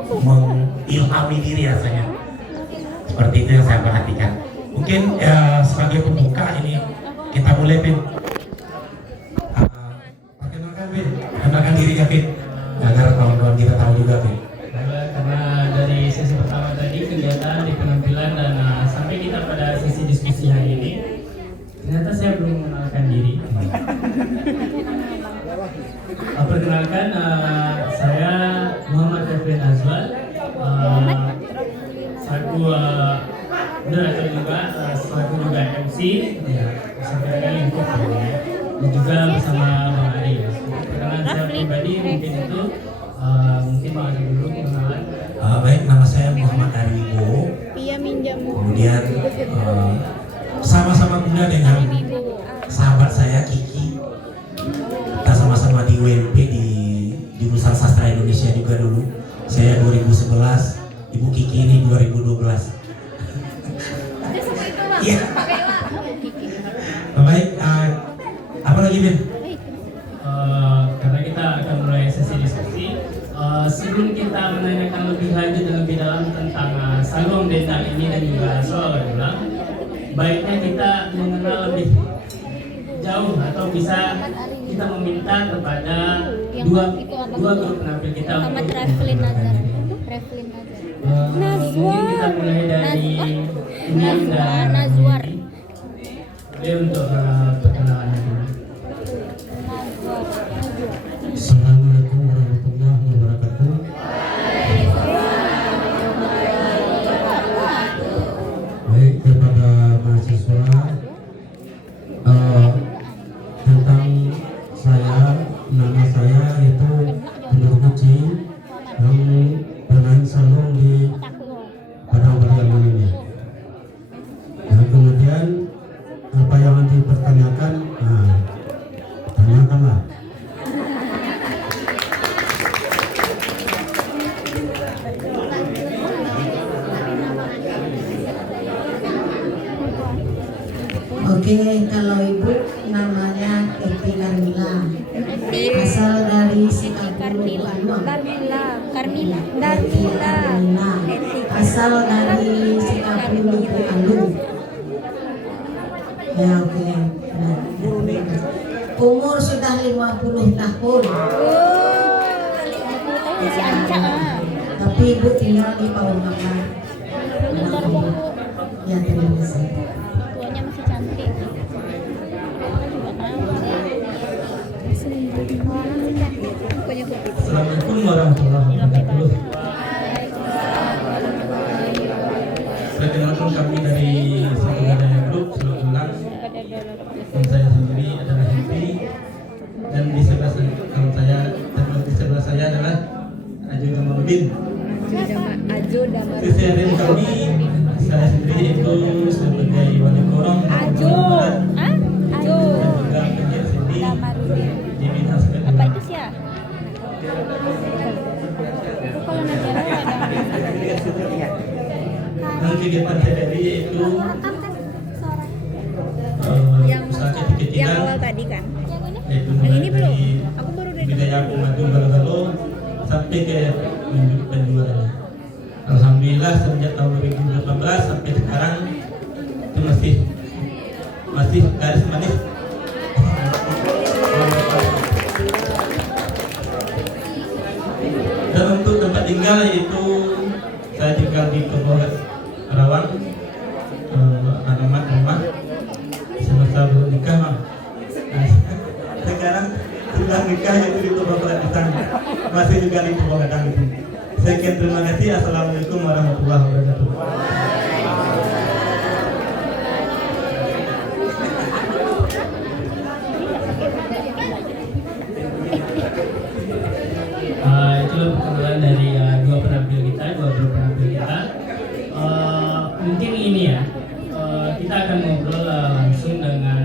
mengilhami diri rasanya. Seperti itu yang saya perhatikan. Mungkin sebagai pembuka ini kita mulai, Pin. Perkenalkan, Pin. Perkenalkan diri ya, Pin. Agar kawan-kawan kita tahu juga, Pin. Karena dari sesi pertama tadi kegiatan di penampilan dan sampai kita pada sesi diskusi hari ini, ternyata saya belum mengenalkan diri. Perkenalkan, saya Muhammad Reflin Azwal, selaku moderator juga, selaku juga MC, ya, sebagai lingkup ya, dan juga bersama Bang Ari. Perkenalan saya pribadi mungkin itu, mungkin Bang Ari dulu kenalan. Baik, nama saya Muhammad Aribo. Kemudian sama-sama muda dengan sahabat saya Kiki. Kita sama-sama di UMP di jurusan Sastra Indonesia juga dulu. Saya 2011, Ibu Kiki ini 2012. Iya. Baik, apa lagi, Ben? Karena kita akan mulai sesi diskusi, sebelum kita menanyakan lebih lanjut dan lebih dalam tentang Saluang Dendang ini dan juga soal ulang, baiknya kita mengenal lebih jauh atau bisa kita meminta kepada dua grup penampil kita untuk mungkin kita mulai dari Inian dan Nazwar. Dia untuk perkenalan dulu. Assalamualaikum warahmatullahi wabarakatuh. Baik, kepada mahasiswa, tentang saya, nama saya itu Nur Kuci yang bermain salung di Padang Pariaman ini. Dan kemudian apa yang dipertanyakan, tanyakanlah. Oke, kalau ibu namanya Eti Karmila, asal dari Sikapulu, Bandung. Eti Karmila, asal dari Sikapulu, Bandung. Ya, oke. Nah, umur sudah 50 tahun. Si Anca Tapi ibu tinggal di Pawakan. Ya, terima kasih. tuanya masih cantik. Assalamualaikum warahmatullahi wabarakatuh. Perkenalkan kami dari Satu Gadaya Group Selalu Ulang. Dan saya sendiri adalah Henry. Dan di sebelah saya adalah Aju Damarudin. Keseharian kami, saya sendiri itu sebagai wali korong dan juga penyiar seni di bidang sepak Apa bola. itu sih ya? Kalau negara ada. Dan kegiatan saya tadi yaitu usaha kecil-kecilan Yang awal tadi kan. yaitu Yang mulai ini belum. dari Aku baru dari budaya aku maju galo-galo sampai ke penjualannya. Alhamdulillah sejak tahun 2018 sampai sekarang itu masih garis manis. Dan untuk tempat tinggal yaitu saya tinggal di Kebon Rawang, alamat rumah semasa belum nikah, Mam. Nah, sekarang sudah nikah yaitu di Kebon Pisang, masih juga di Kebon Gadang itu. Sekian, terima kasih. Assalamualaikum warahmatullahi wabarakatuh. Itu perkenalan dari dua grup penampil kita. Mungkin ini ya, kita akan ngobrol langsung dengan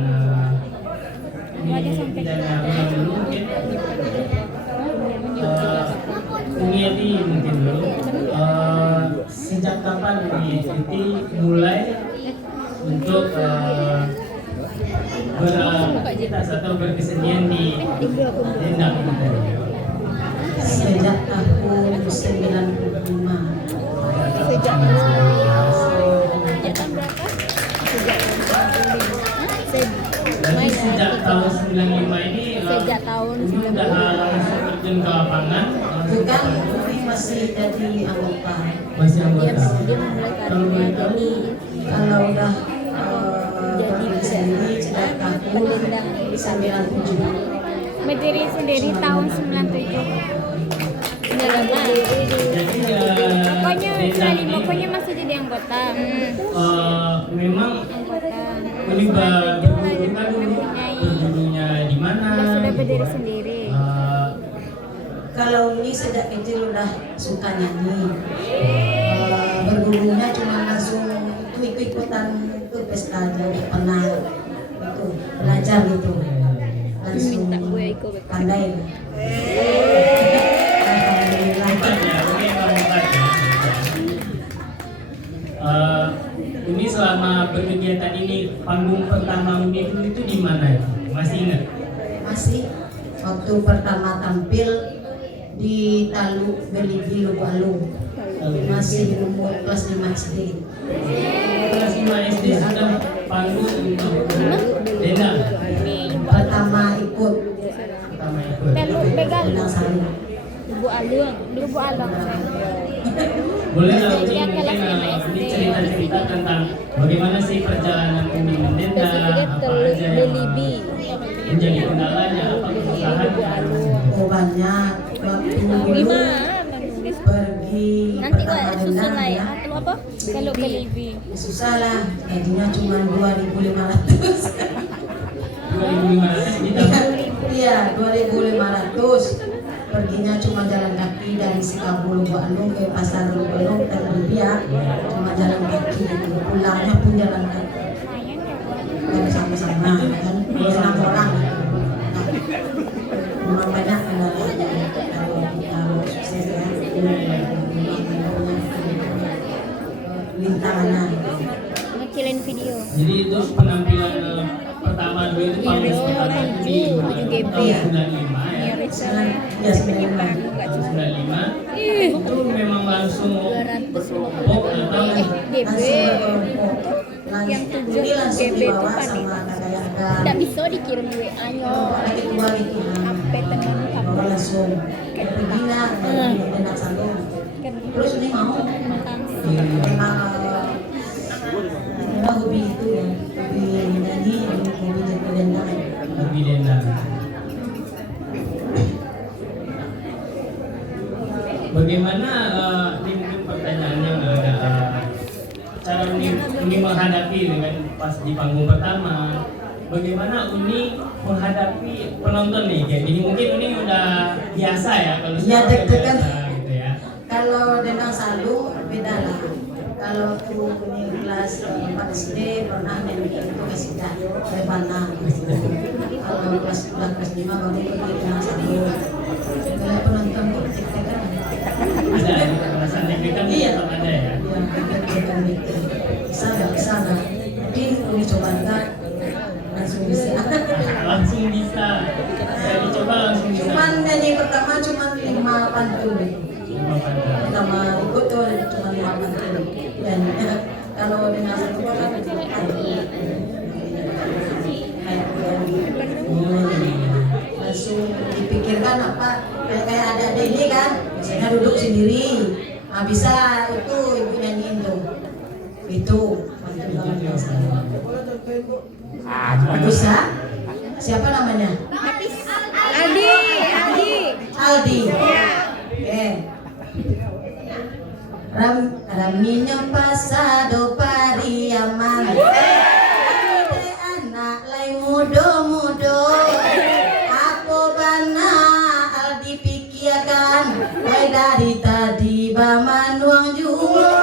ini dan yang dulu mungkin Uni mungkin dulu. Sejak kapan Uni mulai untuk beraktivitas atau berkesenian di Dendang? sejak tahun 95. Sejak tahun berapa? Berarti sejak tahun 95 ini Sejak tahun Umi udah langsung terjun ke lapangan. Bukan, Umi masih jadi anggota. Masih dia anggota. dia mulai Kalau boleh karirnya tahu, jadi Kalau udah Jadi berdiri sendiri sejak tahun 97. berdiri sendiri tahun 97. Udah lama. jadi Pokoknya Dendang ini, pokoknya masih jadi anggota. memang Anggota. Umi bergurunya dulu, bergurunya di mana? Sudah berdiri sendiri. Kalau Umi sejak kecil udah suka nyanyi. Bergurunya cuma langsung itu ikut-ikutan itu pesta jadi pernah itu belajar gitu. Langsung Minta gue ikut. pandai. Alhamdulillah. Hebat ya, Umi emang hebat ya. Umi selama berkegiatan ini, panggung pertama Umi itu di mana ya? Masih ingat? Masih waktu pertama tampil di Talu Beligi Lubalu, masih umur kelas 5 SD. Kelas 5 SD sudah panggung untuk Dendang. Pertama ikut Pertama ikut. Telu begal. Dendang Sari. Lubu Alung, Lubu Alung. Boleh nggak Umi Dia mungkin kelas 5 SD. Umi cerita-cerita tentang bagaimana sih perjalanan Umi mendendang, apa aja yang menjadi kendalanya, apa kesusahannya? Oh banyak waktu pergi Nanti pertama kok susun dendang lah ya. ya. Kalau apa? Kalau belibi. Susah lah, gajinya cuma 2.500. 2.500 kita Iya, 2.500. Perginya cuma jalan kaki dari Sikabulu Bandung ke Pasar Belum terbiak, cuma jalan kaki. Pulangnya pun jalan kaki. Kan sama-sama kan, 6 orang. Memang banyak kendalanya kalau kita mau sukses ya. Rintangan. Ngekilin video. Jadi itu penampilan pertama dulu itu panggung pertama itu di tahun 95 ya. Ya sebenarnya. Tahun 95 itu memang langsung pop atau GB. Yang tujuh Ini langsung GB itu dibawa panik. sama kakak-kakak. Tidak bisa dikirim WA-nya. Lagi tua itu. Sampai teman Bawa kamu. langsung pergi lah dari Dendang Salung. Terus ini mau memang hobi itu ya, hobi nyanyi, hobi jadi dendang. lebih dendang. Bagaimana ini mungkin pertanyaannya cara Uni menghadapi dengan pas di panggung pertama, bagaimana Uni menghadapi penonton nih kayak gini, mungkin Uni udah biasa ya kalau Ya, sekarang udah deg-degan. biasa gitu ya. Kalau Dendang Salung beda lah. Kalau aku punya kelas 4 SD pernah nyanyi itu kesidah Rebana. Kalau kelas 5 baru pergi Dendang Salung. Kalau penonton kok deg-degan. Ada perasaan deg-degan Iya. tetap ada ya. Ya, deg-degan gitu. Bisa nggak? Jadi Umi coba enggak langsung bisa. Langsung bisa. Saya dicoba langsung bisa. Cuman nyanyi pertama cuma 5 pantun. Pertama ikut tuh cuma 5 pantun. Dan kalau Dendang Salung kan langsung dipikirkan apa kayak ada ini kan biasanya duduk sendiri bisa itu ibu nyanyiin tuh itu bisa siapa namanya Aldi. Aldi oke Raminya pasado pariaman anak lain mudo aku bana Aldi pikirkan mulai dari tadi baman uang juga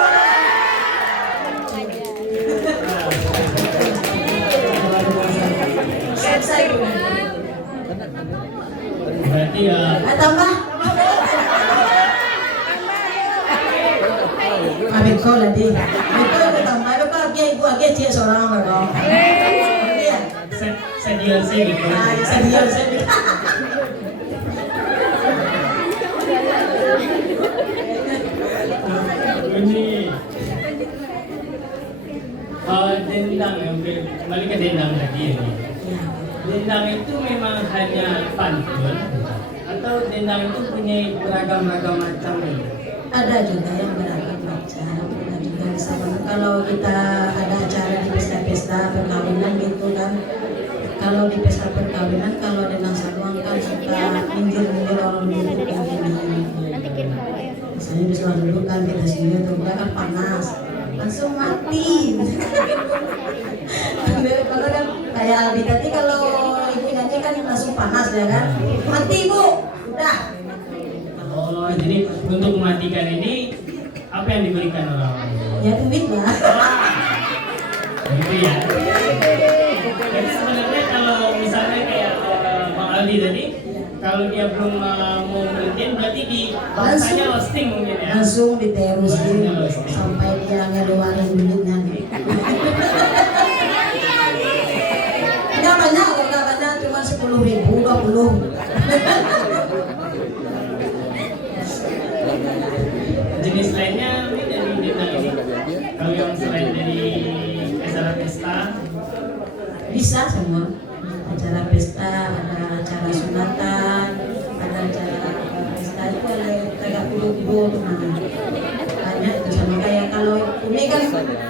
Berarti ya tambah Abis kau lah di itu tambah itu kan dia ibu agak cia seorang orang dong iya sedian sih gitu. sedih dendang ya, oke. Kembali ke dendang tadi ini. Ya. Dendang itu memang hanya pantun atau dendang itu punya beragam-ragam macam nih? Ada juga yang beragam macam, ada juga misalkan kalau kita ada acara di pesta-pesta perkawinan gitu kan, kalau di pesta perkawinan kalau dendang saluang kan suka minggir-minggir orang dulu kan gini. Nanti kirim bawa ya. Misalnya di sekolah dulu kan kita sini tuh dia kan panas, langsung mati. Kalau kan kayak Aldi tadi kalau ibu nyanyi kan langsung panas ya kan, mati bu, udah. Oh, jadi untuk mematikan ini apa yang diberikan orang? Ya duit lah. Gitu ya. Jadi sebenarnya kalau misalnya kayak Bang Aldi tadi, kalau dia belum mau berhenti berarti di bahasanya roasting mungkin ya. Langsung diterusin sampai dia ngeluarin duitnya. Nggak banyak kok, nggak banyak, cuma 10.000, 20. Jenis lainnya ini dari dendang ini. Kalau yang selain dari acara pesta, Bisa semua. Acara pesta, ada acara sunatan, ada acara pesta itu ada kayak kudu-kudu mana. Banyak itu sama kayak kalau ini kan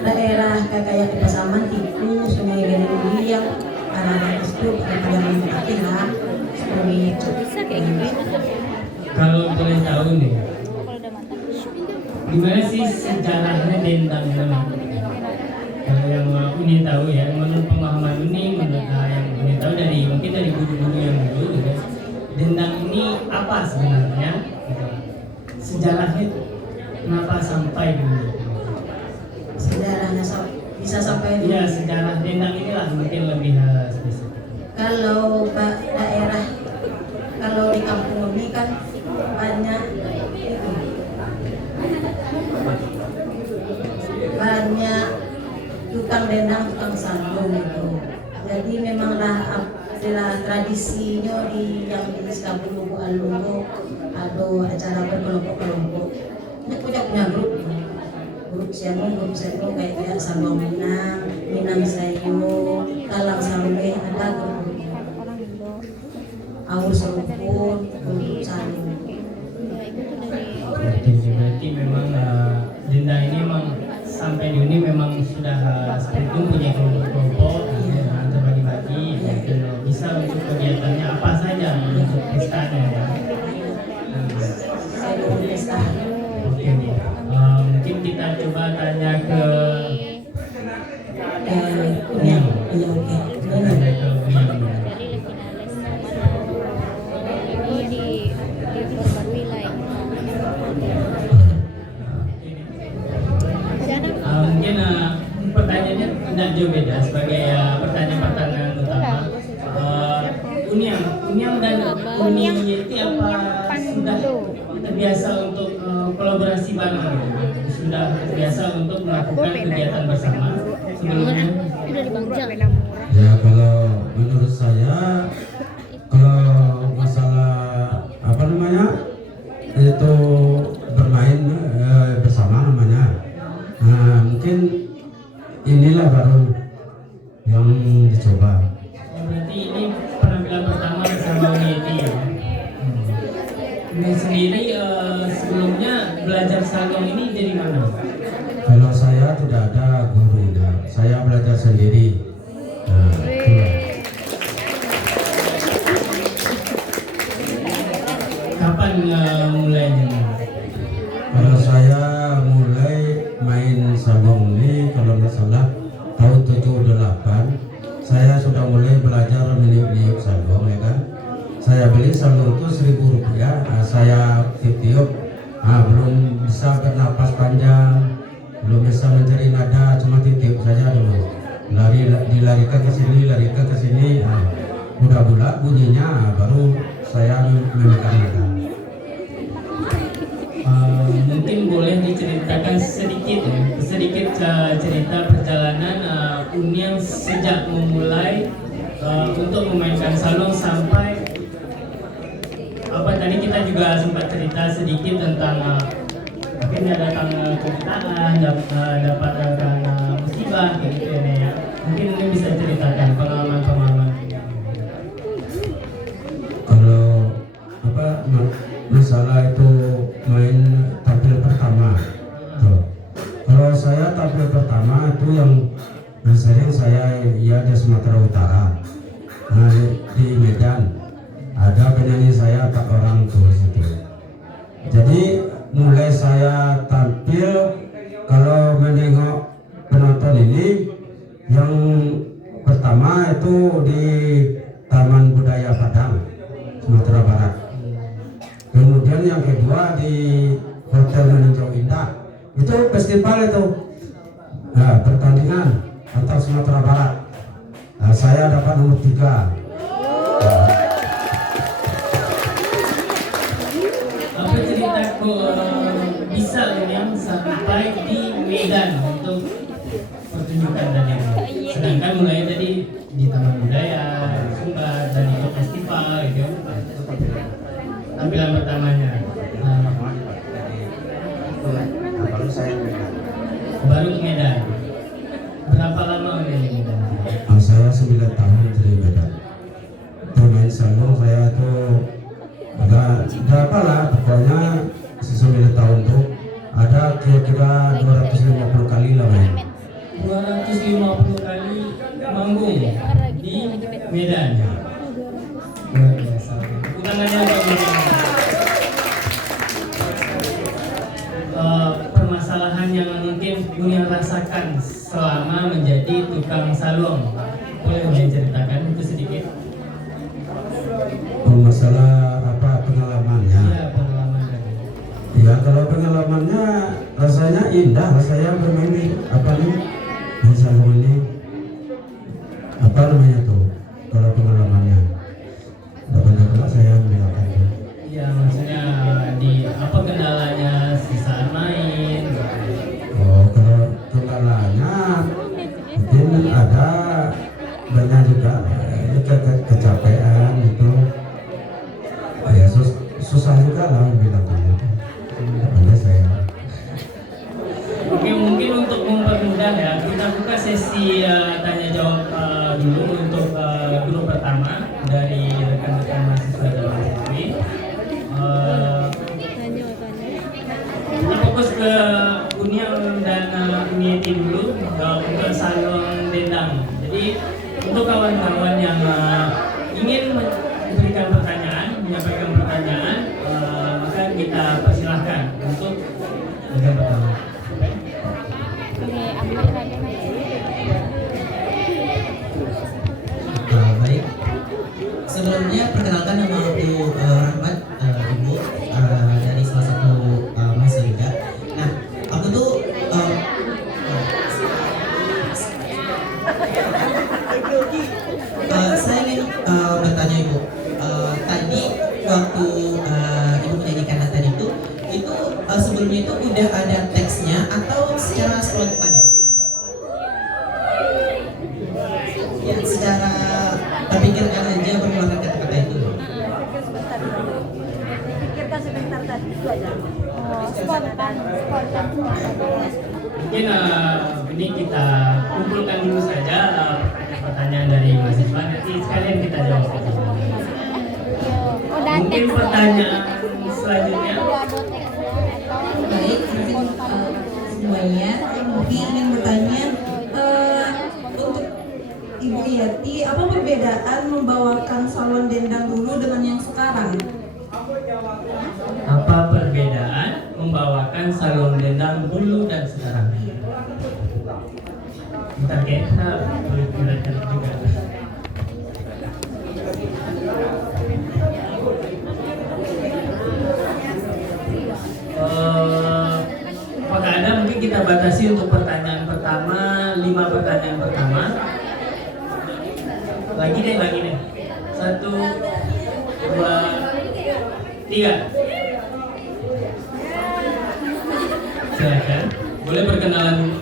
daerah kayak di Pasaman, Tiku, Sungai Gading yang arah itu ada yang dipakai lah. Sungai Bisa kayak gitu ya. kalau boleh tahu nih, Kalau udah matang. gimana sih sejarahnya dendang ini? Kalau yang Uni tahu ya, menurut pemahaman Uni, menurut yang Uni tahu dari mungkin dari guru-guru yang dulu, gitu. Dendang ini apa sebenarnya? Gitu. Sejarahnya kenapa sampai dulu? sejarahnya bisa sampai dulu. Iya, sejarah dendang inilah mungkin lebih spesifik. Kalau daerah, kalau di kampung ini kan banyak itu, banyak tukang dendang, tukang sandung gitu. Jadi memanglah adalah tradisinya di yang di kampung Lubu Alungo ada acara berkelompok-kelompok. Ini punya grup siapa kayak Sabang Minang, Minang Sayu, Talang Sarwe, ada grup Orang Indo. Aur Serupun, grup Sayu. Ya, itu tuh dari Berarti memang dendang ini memang sampai di ini memang sudah seperti itu punya kelompok-kelompok terbagi-bagi dan bisa untuk kegiatannya apa saja untuk pestanya ya. Saya grup pesta. Oke nih. Mungkin kita coba tanya ke Ya, iya oke. tanya ke Uyan. dari Levinales ini diperbarui lah ini. Mungkin pertanyaannya tidak jauh beda sebagai pertanyaan utama. Unyang dan Uni Yeti apa sudah terbiasa untuk kolaborasi bareng gitu? Sudah terbiasa untuk melakukan kegiatan bersama sebelumnya? Udah di Bangjang. Ya kalau menurut saya kalau masalah apa namanya itu bermain bersama namanya. Nah, mungkin inilah baru yang dicoba. Berarti ini penampilan pertama bersama Yeti ya? Ini sendiri sebelumnya belajar salong ini dari mana? Kalau saya tidak ada gurunya, saya belajar sendiri. Nah, itulah. Kapan mulainya? Kalau saya mulai main sabong ini kalau nggak salah tahun 78 saya sudah mulai belajar meniup-niup sabong ya kan. Saya beli sabong itu 1.000 rupiah, saya tiup-tiup, belum bisa bernapas panjang, belum bisa mencari nada, cuma tiup-tiup saja dulu. Dilarikan ke sini, udah bulat bunyinya, baru saya memegang nada. Mungkin boleh diceritakan sedikit cerita perjalanan Unyang sejak memulai untuk memainkan salong sampai apa tadi kita juga sempat cerita sedikit tentang akhirnya datang kegiatan, dapat musibah gitu ya. Mungkin ini bisa ceritakan pengalaman-pengalaman. Kalau apa masalah itu main tampil pertama tuh. Kalau saya tampil pertama itu yang sering saya ya di Sumatera Utara, nah, di Medan ada penyanyi saya 4 orang tuh situ. Jadi mulai saya tampil, kalau menengok penonton ini yang pertama itu di Taman Budaya Padang, Sumatera Barat. Kemudian yang kedua di Hotel Meninjau Indah. Itu festival itu. Nah, pertandingan antar Sumatera Barat. Nah, saya dapat nomor 3. Apa cerita kok bisa yang sampai di Medan untuk pertunjukan tadi? Sedangkan mulai tadi di Taman Budaya, Sumbar, dan itu festival gitu. Tampilan pertamanya. Baru ke Medan. Berapa lama di Medan? Nah, saya 9 tahun di Medan. Main salong saya tuh ada apalah, pokoknya 9 tahun tuh ada kira-kira 250 kali lah main. 250 kali manggung di Medan. Luar biasa. Ulangannya bagaimana? Permasalahan yang mungkin Bunia rasakan selama menjadi tukang salong, boleh menceritakan itu sedikit? Masalah apa pengalamannya? Ya, pengalaman tadi. Ya kalau pengalamannya rasanya indah, saya bermain di apa nih di salon ini, apa namanya tuh kalau pengalamannya nggak benar-benar saya membedakan tuh. Ya, maksudnya di apa kendalanya saat main? Oh kalau kendalanya mungkin ada banyak juga kecapean gitu. Ya susah juga lah membedakannya. Ada saya. Oke, mungkin untuk mempermudah ya, kita buka sesi tanya jawab dulu untuk grup pertama dari rekan-rekan mahasiswa dan mahasiswi. Kita fokus ke Uniang dan Unieti dulu untuk salon dendang. Jadi untuk kawan-kawan yang ingin memberikan pertanyaan, menyampaikan pertanyaan, maka kita persilahkan untuk bagian pertama. Baik, sebelumnya perkenalkan nama aku Rahmat, Ibu dari salah satu mahasiswa juga. Nah, aku tuh saya ingin bertanya Ibu, tadi waktu Ibu menyanyikan tadi itu sebelumnya itu udah ada teksnya atau secara spontan ya? Ya, secara terpikirkan aja mengeluarkan kata-kata itu. Pikirkan sebentar tadi itu aja. Spontan. Mungkin ini kita kumpulkan dulu saja pertanyaan dari mahasiswa, nanti sekalian kita jawab. Mungkin pertanyaan selanjutnya. Baik, mungkin semuanya mungkin ingin bertanya untuk Ibu Yati, apa perbedaan membawakan salon dendang dulu dengan yang sekarang? Apa perbedaan membawakan salon dendang dulu dan sekarang? Bentar, kita boleh belajar juga. Apakah ada mungkin kita batasi untuk pertanyaan pertama 5 pertanyaan pertama. Lagi deh. 1, 2, 3. Silakan. Boleh perkenalan dulu.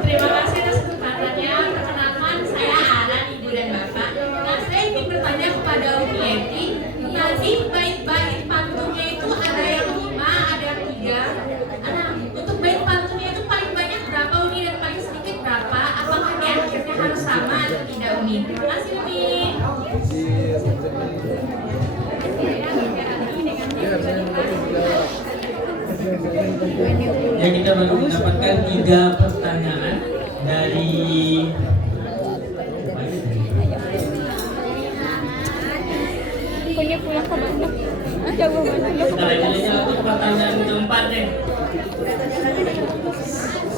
Terima kasih atas kesempatannya. Perkenalkan, saya Alan, Ibu dan Bapak. Nah, saya ingin bertanya kepada Bu Yeti. Tadi bait-bait pantunnya itu ada yang 5, baru mendapatkan 3 pertanyaan dari Pokoknya pulang ke mana? Coba mana? Bentar, ini untuk pertanyaan keempat deh.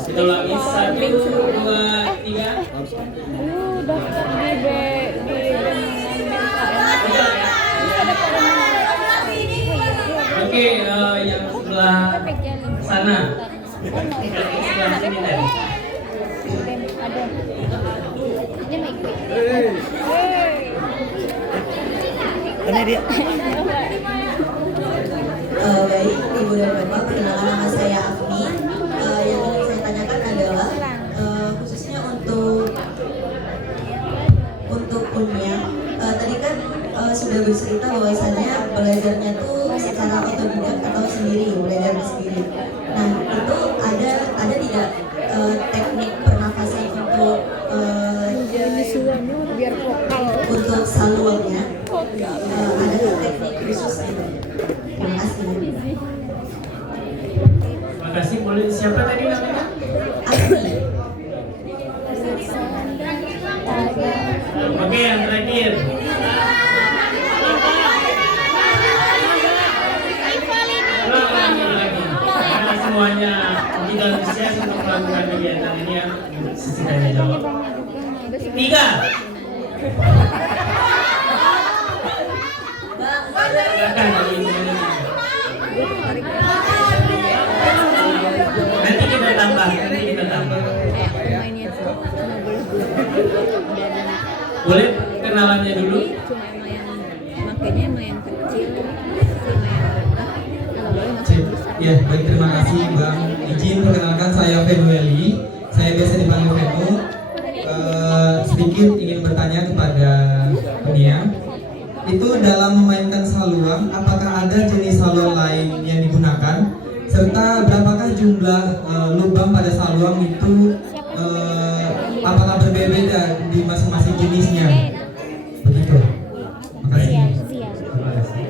Kita ulangi 1, 2, 3. Daftar di Oke, yang sebelah sana. Sebelah sini tadi. ada. Dia mau ikut. Baik, Ibu dan Bapak, perkenalkan nama saya Afni. Yang ingin saya tanyakan adalah khususnya untuk Unia. Tadi kan sudah bercerita bahwasannya belajarnya tuh secara otodidak atau sendiri, belajar sendiri. Nah, itu ada tidak teknik pernafasan untuk biar vokal. untuk saluangnya? Ada teknik khusus gitu? Terima kasih. Terima kasih. Boleh siapa tadi namanya? Afni. Oke, yang terakhir. Lagi. Karena semuanya tidak antusias untuk melakukan kegiatan ini ya. Sisi tanya jawab. 3. Silakan dari ini. Nanti kita tambah. Pemainnya cuma Boleh kenalannya dulu. cuma yang makanya yang kecil sama yang kalau boleh masih besar. Ya, baik, terima kasih Bang. Izin perkenalkan, saya Fenueli. Saya biasa dipanggil Fenu. Sedikit ingin bertanya kepada Nia. Itu dalam memainkan saluang, apakah ada jenis saluang lain yang digunakan? Serta berapakah jumlah lubang pada saluang itu? Apakah berbeda di masing-masing jenisnya? Begitu. Makasih. Terima kasih.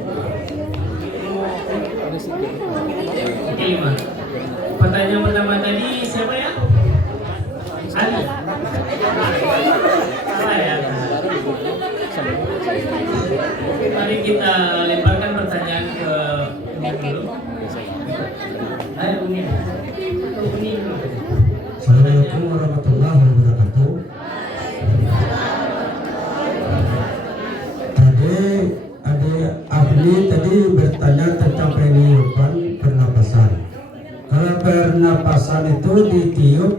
Oke, 5. Pertanyaan pertama tadi siapa ya? Ali. Salah ya. Mari kita lemparkan pertanyaan ke Uni dulu. Ayo Uni. Uni. Assalamualaikum warahmatullahi wabarakatuh. Tadi Afni tadi bertanya tentang peniupan pernapasan. Kalau pernapasan itu ditiup,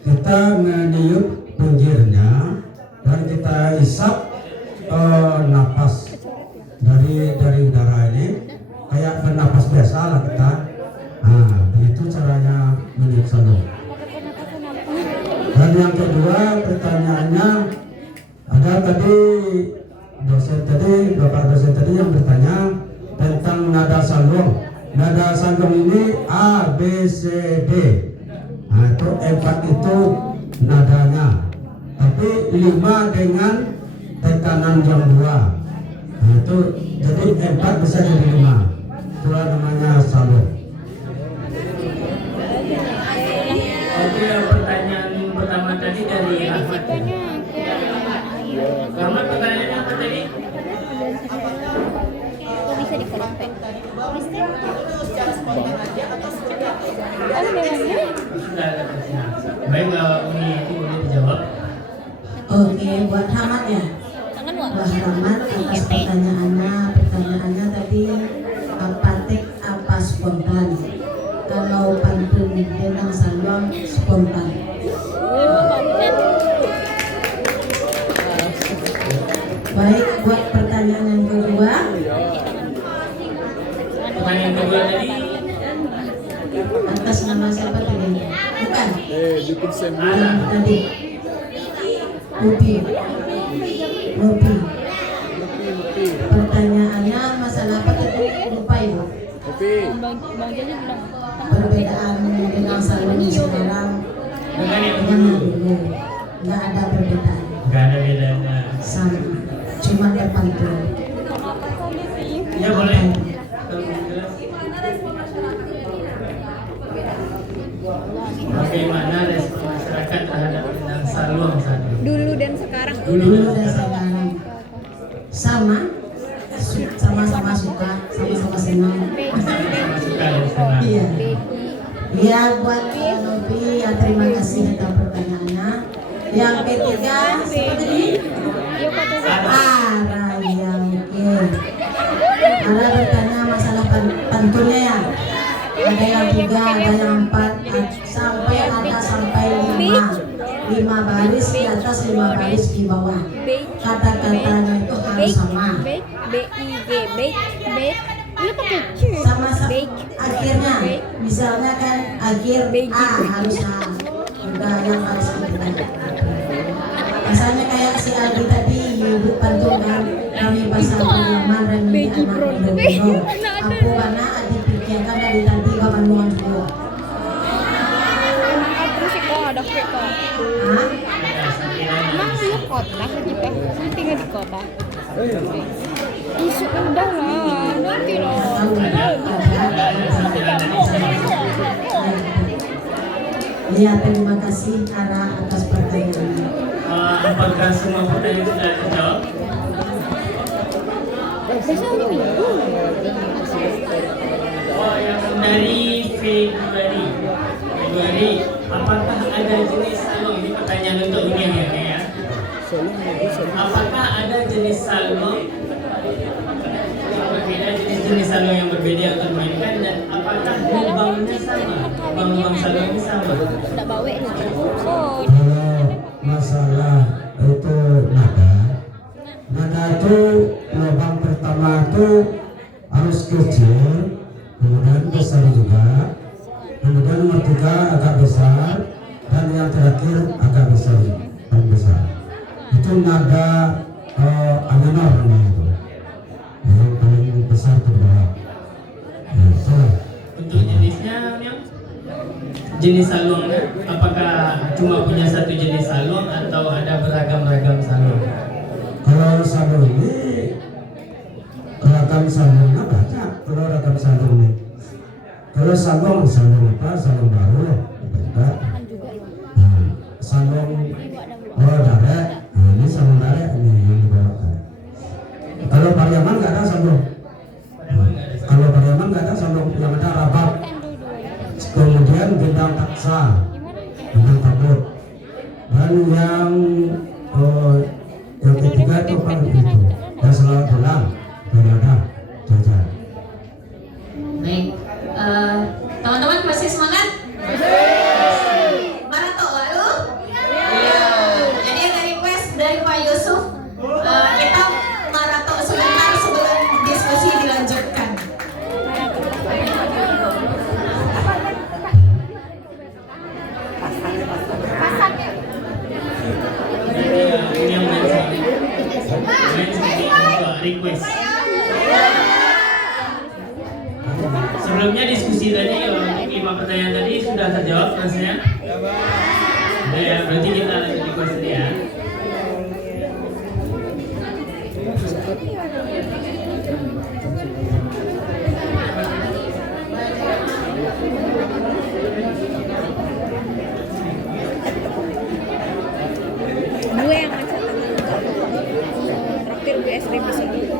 kita meniup pinggirnya dan kita isap napas dari udara ini kayak bernapas biasa lah kita. Nah, begitu caranya meniup saluang. Dan yang kedua pertanyaannya, ada tadi Bapak dosen tadi yang bertanya tentang nada saluang. Nada saluang ini A, B, C, D. Nah, itu 4 itu nadanya. Tapi 5 dengan tekanan yang 2. Nah, itu jadi 4 bisa jadi 5. Itu namanya saluang. Oke, pertanyaan pertama tadi dari Ahmad. Ahmad, pertanyaannya apa tadi? Kok bisa dikontek? Sudah ada pertanyaan. Baik, Uni itu boleh dijawab. Oke, buat Hamad ya. Tangan Buat Hamad atas pertanyaannya tadi apa tek apa spontan? Kalau pantun dengan saluang spontan. Baik, buat pertanyaan yang kedua. Pertanyaan kedua tadi Atas nama siapa tadi? Bukan. Tadi. Upi. Pertanyaannya masalah apa tadi? Lupa ibu. Bang Jaja bilang Perbedaan dengan saluang sekarang dengan yang dengan yang dulu. dulu. Nggak ada perbedaan. Gak ada bedanya. Sama. Cuma terpantun. Ya boleh. Kalau belum jelas. bagaimana respon masyarakat terhadap Dendang Saluang saat ini? Dulu dan sekarang. Dulu dan sekarang sama-sama suka, sama-sama senang. Sama suka dan senang. Iya. Ya buat Novi, ya terima kasih atas pertanyaannya. Yang ketiga, siapa tadi? Raya, oke. Ada bertanya masalah pantunnya ya. Ada yang 3, ada yang 4, sampai 5 baris di atas, 5 baris di bawah. Kata-katanya itu harus sama. Sama-sama akhirnya, misalnya kan akhir A harus A, udah yang harus kita. Misalnya kayak si Aldi tadi, ibu pantungan kami pasal Pariaman dan anak Indo. Aku karena adik pikirkan dari tadi kapan bukan semua. Terus kok ada kok. Hah? Emang dia kota juga, tinggal di kota. Isu udah lah, nanti loh. Ya terima kasih Ara atas pertanyaannya. Apakah semua pertanyaan sudah terjawab? Oh, yang dari Februari, apakah ada jenis salon? Ini pertanyaan untuk dunia ya. Apakah ada jenis salon yang berbeda, jenis salon yang berbeda yang termainkan, dan apakah lubangnya sama? Lubang salonnya sama? Tidak bawa ini. Kalau masalah itu nada itu lubang pertama itu harus kecil, kemudian besar juga, kemudian nomor 3 agak besar, dan yang terakhir agak besar, paling besar. Itu nada minor namanya itu, yang paling besar ke bawah. Itu. Untuk jenisnya, jenis salungnya, apakah cuma punya satu jenis salung atau ada beragam-ragam salung? Kalau salung ini ragam salungnya banyak. Kalau ragam salung ini, kalau salung apa? Salung baru juga. Salung darek. Ini salung darek ini yang dibawakan. Kalau Pariaman nggak ada salung. Kalau Pariaman nggak ada salung, yang ada rabab. Kemudian bintang taksa, bintang tabut, dan yang ketiga itu paling itu yang selalu pulang dari ada jajan. Baik, teman-teman masih semangat? Marato lalu? Jadi ada request dari Pak Yusuf, kita marato sebentar sebelum diskusi dilanjutkan. Yang request. Sebelumnya diskusi tadi untuk 5 pertanyaan tadi sudah terjawab rasanya. Ya, berarti kita lanjut request tadi ya. Gue yang ngajak traktir gue es krim di sini.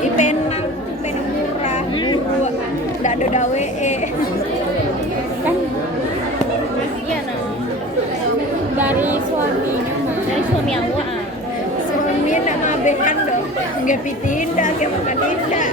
Ini yang penang murah, buru, tidak ada dawe kan? Iya nah, dari suaminya mah, dari suami awak. Suami nak ngabehkan dong, nggak pitinda, nggak makan tinda.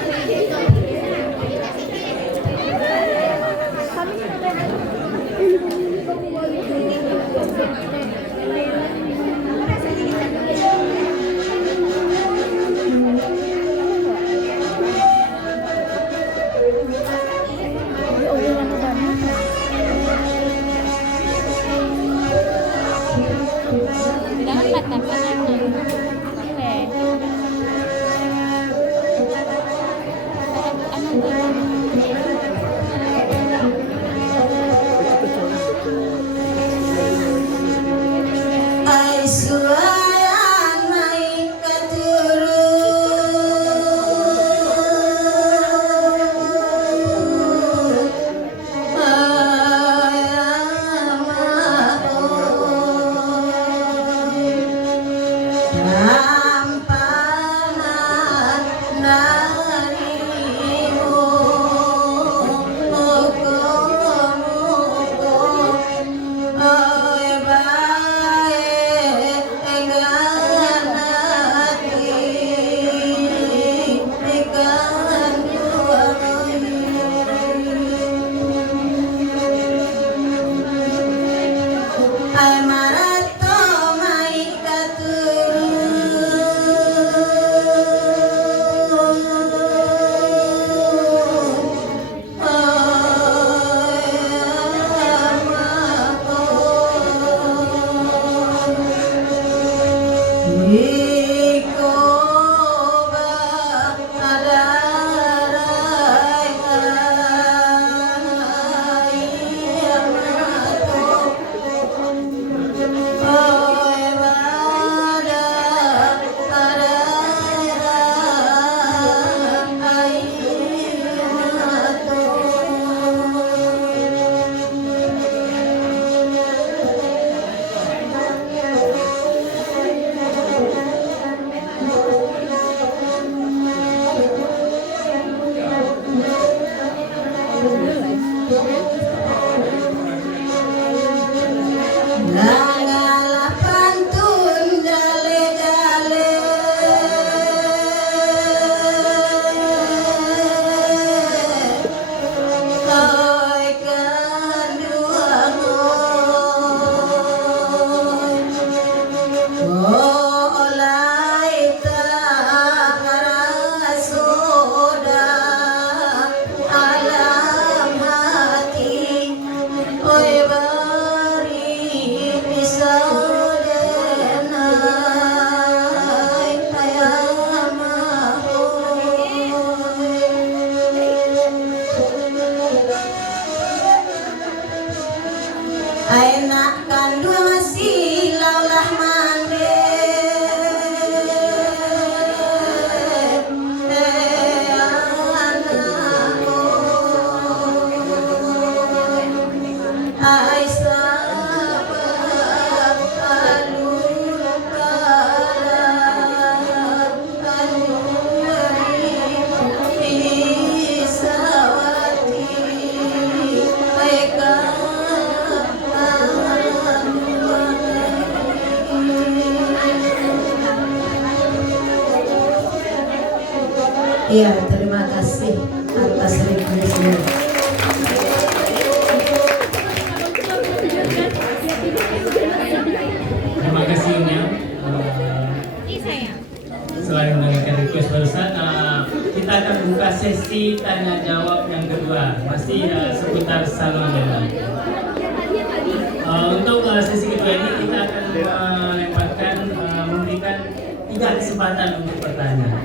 Langalah pantun jale-jale Toy kedua olai soda alam hati oi bari pisau denai ayam enak kan dua masih laulah mande ai sabar alun kalah isawati Iya, terima kasih atas rekomendasinya. Terima kasih Unya. Selain mendengarkan request barusan, kita akan buka sesi tanya jawab yang kedua, masih seputar salon dendang. Untuk sesi kedua ini kita akan memberikan 3 kesempatan untuk bertanya.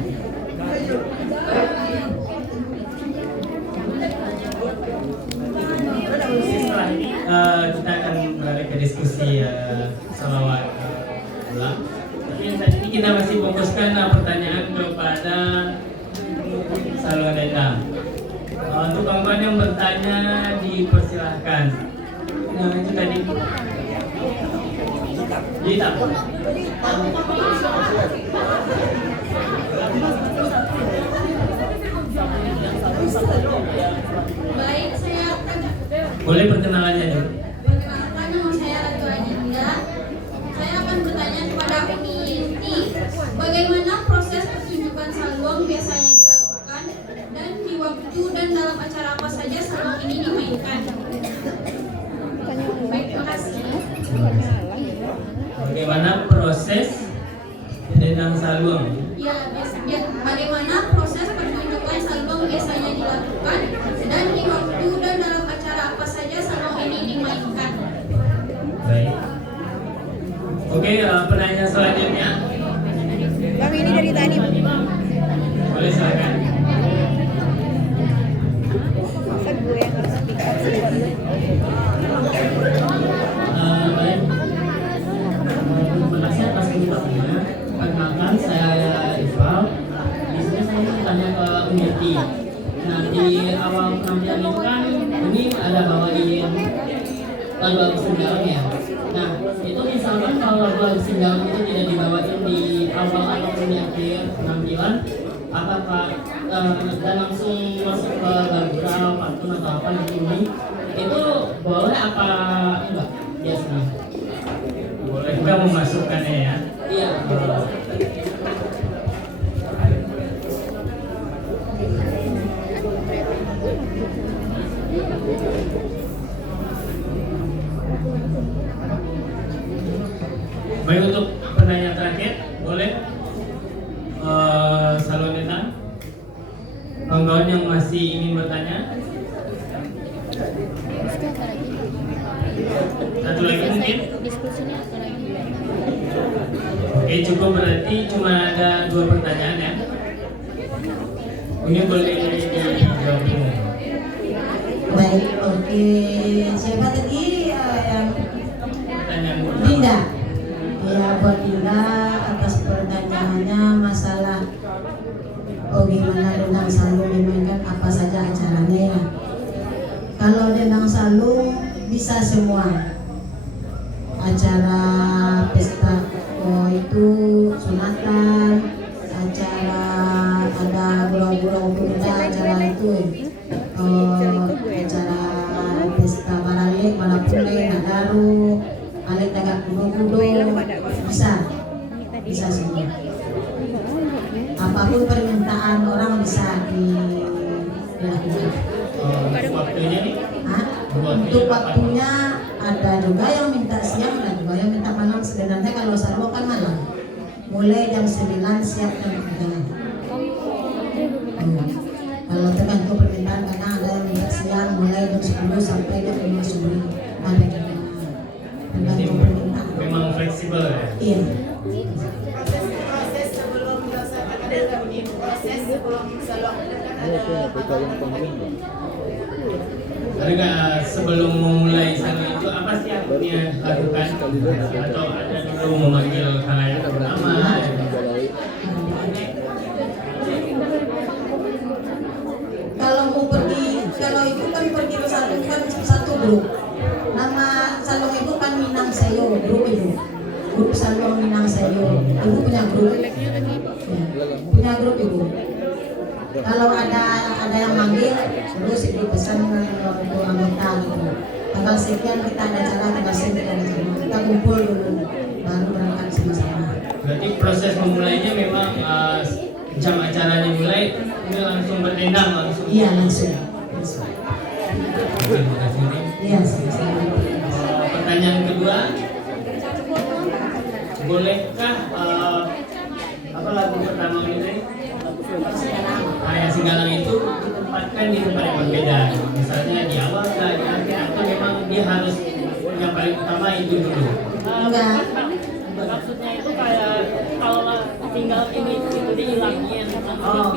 Setelah ini kita akan beralih ke diskusi salawat ulang. Tapi yang saat ini kita masih fokuskan pertanyaan kepada salawat dendang. Untuk kawan-kawan yang bertanya dipersilahkan. Nah, itu tadi. Dita. Baik, saya akan Boleh perkenalannya dulu. perkenalkan, nama saya Ratu Adinda. Saya akan bertanya kepada Uni Yenti, bagaimana proses pertunjukan saluang biasanya dilakukan dan di waktu dan dalam acara apa saja saluang ini dimainkan. Baik, terima kasih. Bagaimana proses dendang saluang? Bagaimana proses pertunjukan saluang biasanya dilakukan dan di waktu dan dalam acara apa saja saluang ini dimainkan. Baik. Oke, pertanyaan selanjutnya. Kami ini dari tadi. Boleh silakan. Masa gue yang harus speak up sih? Baik. Terima kasih atas kesempatannya. Perkenalkan, saya Iqbal. Di sini saya bertanya ke Unyati. Nah, di awal penampilan itu kan ini ada bawain lagu Agus Singgalang ya. Nah, itu misalkan kalau lagu Agus Singgalang itu tidak dibawain di awal ataupun di akhir penampilan, apakah dan langsung masuk ke background pantun atau apa di sini, itu boleh apa enggak biasanya? Boleh, kita memasukkannya ya. Iya. Baik, untuk pertanyaan terakhir, boleh Saloneta, kawan-kawan yang masih ingin bertanya. Satu lagi mungkin. Diskusinya apa lagi? Oke, cukup, berarti cuma ada 2 pertanyaan ya. Ini boleh dijawab dulu. Baik, oke. Siapa tadi yang Pertanyaan Dinda? Ya, buat Dinda atas pertanyaannya masalah gimana dendang salung dimainkan, apa saja acaranya ya. Kalau dendang salung bisa semua. Acara pesta itu sunatan, acara ada gurau-gurau kuda, acara itu waktunya nih? Hah? Untuk waktunya ada juga yang minta siang, ada juga yang minta malam. Sebenarnya kalau salwo kan malam, mulai jam 9 siap jam 3. Kalau tergantung permintaan, karena ada yang minta siang mulai jam 10 sampai jam 5 sore. Ada juga tergantung permintaan. Memang fleksibel ya? Iya. Proses sebelum melaksanakan proses sebelum salon kan ada Ada nggak sebelum memulai salon itu apa sih yang dia lakukan? Atau ada dulu memanggil khalayak pertama? Kalau mau pergi, kalau itu kan pergi ke salon kan satu grup. Nama salon itu kan Minang Seyo, grup itu. Grup salon Minang Seyo. Ibu punya grup. Ya, punya grup ibu. Kalau ada yang manggil, terus ibu pesan untuk anggota gitu. Tanggal sekian kita ada acara, tanggal sekian kita ada acara. Kita kumpul dulu, baru berangkat sama-sama. Berarti proses memulainya memang jam acaranya mulai ini langsung berdendang langsung. Iya langsung. Terima kasih. Iya sama-sama. Pertanyaan kedua, bolehkah apa lagu pertama ini? Ayah Singgalang itu ditempatkan di tempat yang berbeda. Misalnya di awal kah, di akhir, atau memang dia harus yang paling utama itu dulu? Enggak. Maksudnya itu kayak kalau tinggal ini itu dihilangin. Oh.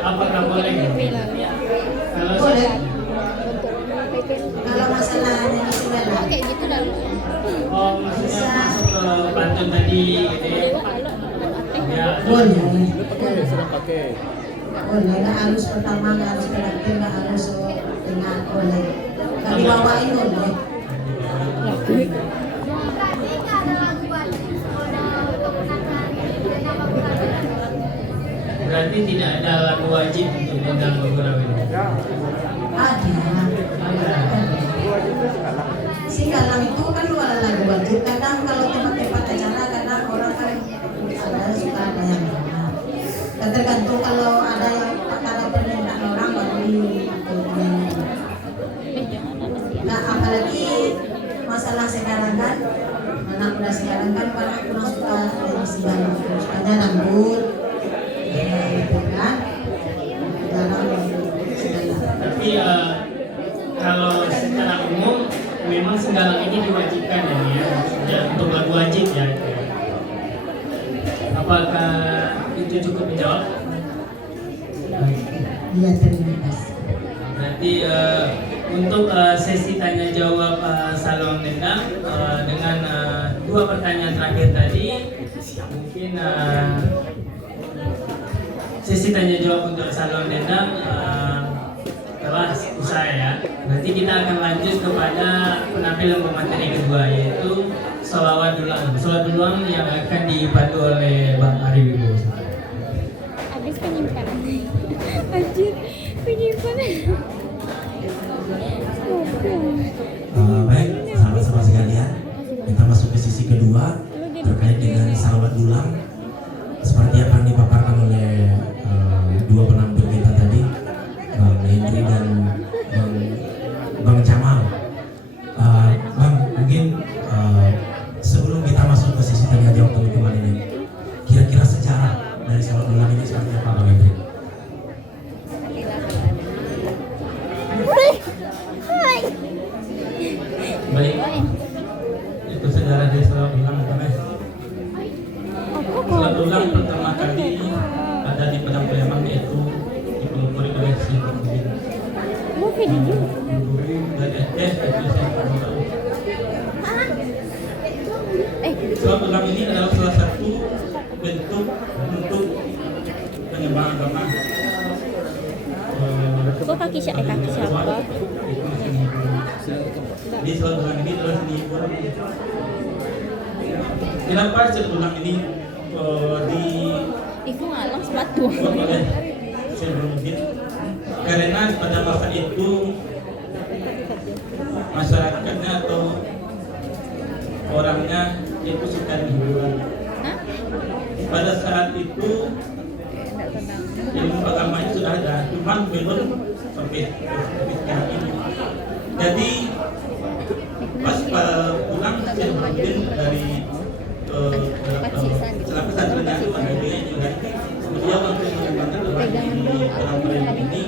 Apakah boleh? Kalau Boleh. Kalau masalahnya Singgalang. Kayak gitu dah. oh maksudnya masuk ke pantun tadi gitu ya. Boleh. Boleh, nggak harus pertama, nggak harus terakhir, nggak harus tengah, boleh. Nggak dibawain boleh. Berarti tidak ada lagu wajib untuk dendang Bogorau ini? Ada. Singgalang itu kan dua lagu wajib. Kadang kalau tempat-tempat acara, kadang orang kan ada suka ada yang mana. Tergantung kalau ada yang ada permintaan orang baru di. Nah apalagi masalah sekarang kan, anak muda sekarang kan pada kurang suka dari Singgalang, sukanya dangdut, gitu kan. Jarang Singgalang. Tapi kalau secara umum memang Singgalang ini diwajibkan ya untuk lagu wajib ya. Apakah itu cukup menjawab? Iya terima kasih. Berarti untuk sesi tanya jawab salon dendang dengan dua pertanyaan terakhir tadi mungkin sesi tanya jawab untuk salon dendang telah usai ya. Berarti kita akan lanjut kepada penampilan pemateri kedua yaitu Sholawat Dulang. Sholawat Dulang yang akan dipandu oleh Bang Ari Wibowo. Habis penyimpanan. Anjir, penyimpanan. Baik, sahabat-sahabat sekalian, kita masuk ke sisi kedua terkait dengan Sholawat Dulang. Seperti apa yang dipaparkan oleh dua penampil kita tadi, Bang Hendri dan Bang Jamal. Bang, mungkin sebelum kita masuk ke sisi tanya jawab teman-teman ini, kira-kira sejarah dari Sholawat Dulang ini seperti apa, Bang Hendri? Baik, itu sejarah dari Sholawat Dulang guys. Sholawat Dulang pertama kali ada di Padang Palembang yaitu dipelopori oleh si Pembudin. Dari SD itu saya tahu. Sholawat Dulang ini adalah salah satu bentuk untuk penyembah agama. Kok kaki siapa? Di Sholawat Dulang ini adalah seni hiburan. Kenapa Sholawat Dulang ini Itu ngalang sepatu. dibuat oleh Syekh Burhanuddin? Karena pada masa itu masyarakatnya atau orangnya itu suka hiburan. Pada saat itu ilmu agama itu sudah ada, cuman belum sampai sekarang ini. Jadi pas pulang saya kemudian dari setelah pesantrennya itu ada dia juga beliau langsung mengembangkan di dalam ini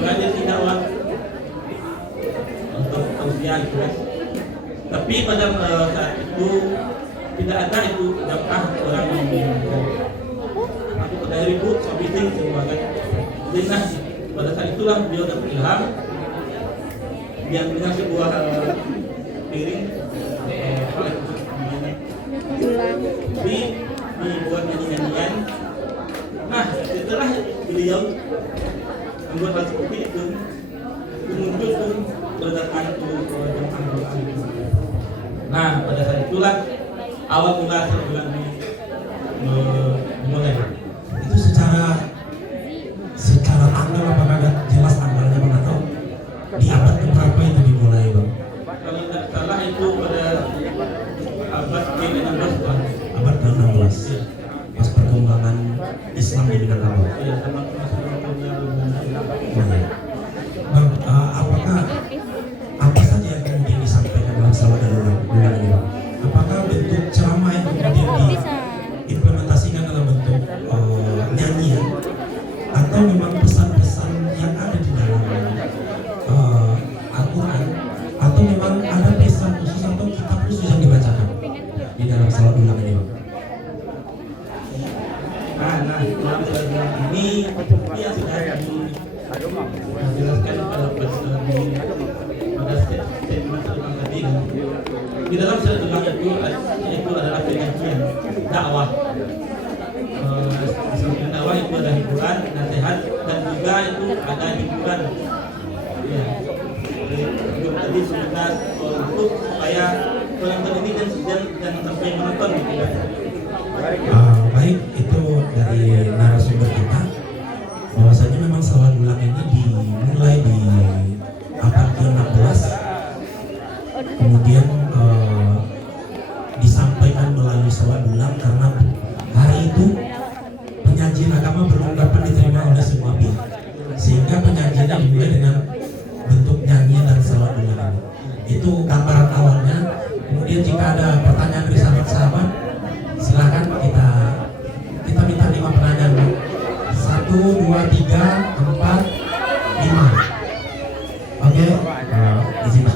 belajar dakwah untuk tausiah itu kan. Tapi pada saat itu tidak ada itu jamaah orang yang aku pada ribut meeting semua kan. Jadi pada saat itulah beliau dapat ilham yang dengan sebuah piring tapi dibuat nyanyi-nyanyian. Nah setelah beliau membuat hal seperti itu muncul pun ledakan jemaah. Nah pada saat itulah awal mula sebulan ini dimulai. Itu secara tanggal apakah ada jelas tanggalnya Bang atau di abad berapa itu dimulai Bang? Kalau tidak salah itu pada abad ke-16 Bang. Abad ke-16 pas perkembangan Islam di Minangkabau. Iya, sama Bang, apakah apa saja yang kemudian disampaikan dalam salawat dan bulan ini Bang? Apakah bentuk ceramah yang kemudian diimplementasikan dalam bentuk nyanyian atau memang pesan-pesan yang ada di dalam Al-Quran atau memang ada pesan khusus atau kitab khusus yang dibacakan di dalam salawat bulan ini Bang? dalam bulan ini dia sudah dijelaskan pada statement tadi kan. Di dalam surat itu adalah penyajian dakwah. Dakwah itu ada hiburan, nasihat, dan juga itu ada hiburan. Ya, tadi sudah untuk supaya penonton ini dan sampai menonton gitu kan. Baik, itu dari narasumber kita bahwasanya memang salawat ulang ini dimulai di abad ke-16 kemudian disampaikan melalui salawat ulang karena hari itu penyajian agama belum dapat diterima oleh semua pihak sehingga penyajiannya dimulai dengan bentuk nyanyian dan salawat ulang ini. Itu gambaran awalnya. Kemudian jika ada pertanyaan dari sahabat-sahabat silakan kita minta 5 pertanyaan. 1, 2, 3, 4, 5. Oke, izin. 1,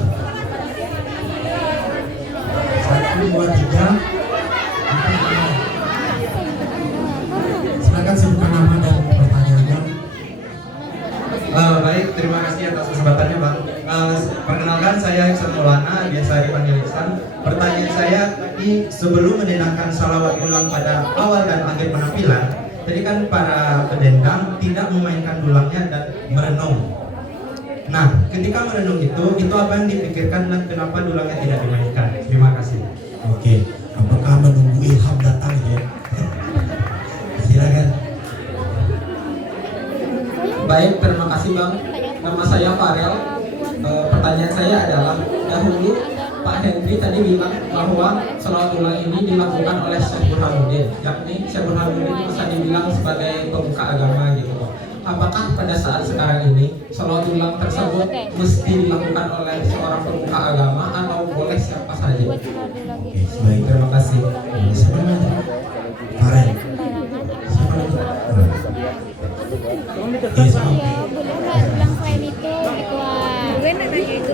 2, 3, 4, 5. Silakan sebutkan nama dan pertanyaannya. Baik, terima kasih atas kesempatannya Bang. Perkenalkan saya Iksan Maulana, biasa dipanggil Iksan. Pertanyaan saya tadi sebelum mendendangkan salawat ulang pada awal dan akhir penampilan, tadi kan para pedendang tidak memainkan dulangnya dan merenung. Nah, ketika merenung itu apa yang dipikirkan dan kenapa dulangnya tidak dimainkan? Terima kasih. Oke, apakah menunggu ilham datang ya? Silakan. Baik, terima kasih Bang. Nama saya Farel. Pertanyaan saya adalah, dahulu Pak Hendri tadi bilang bahwa salawat ulang ini dilakukan oleh Syekh Burhanuddin, yakni Syekh Burhanuddin bisa dibilang sebagai pemuka agama gitu. Apakah pada saat sekarang ini salawat ulang tersebut mesti dilakukan oleh seorang pemuka agama atau boleh siapa saja? Baik, terima kasih. Siapa namanya? Farel. Siapa lagi?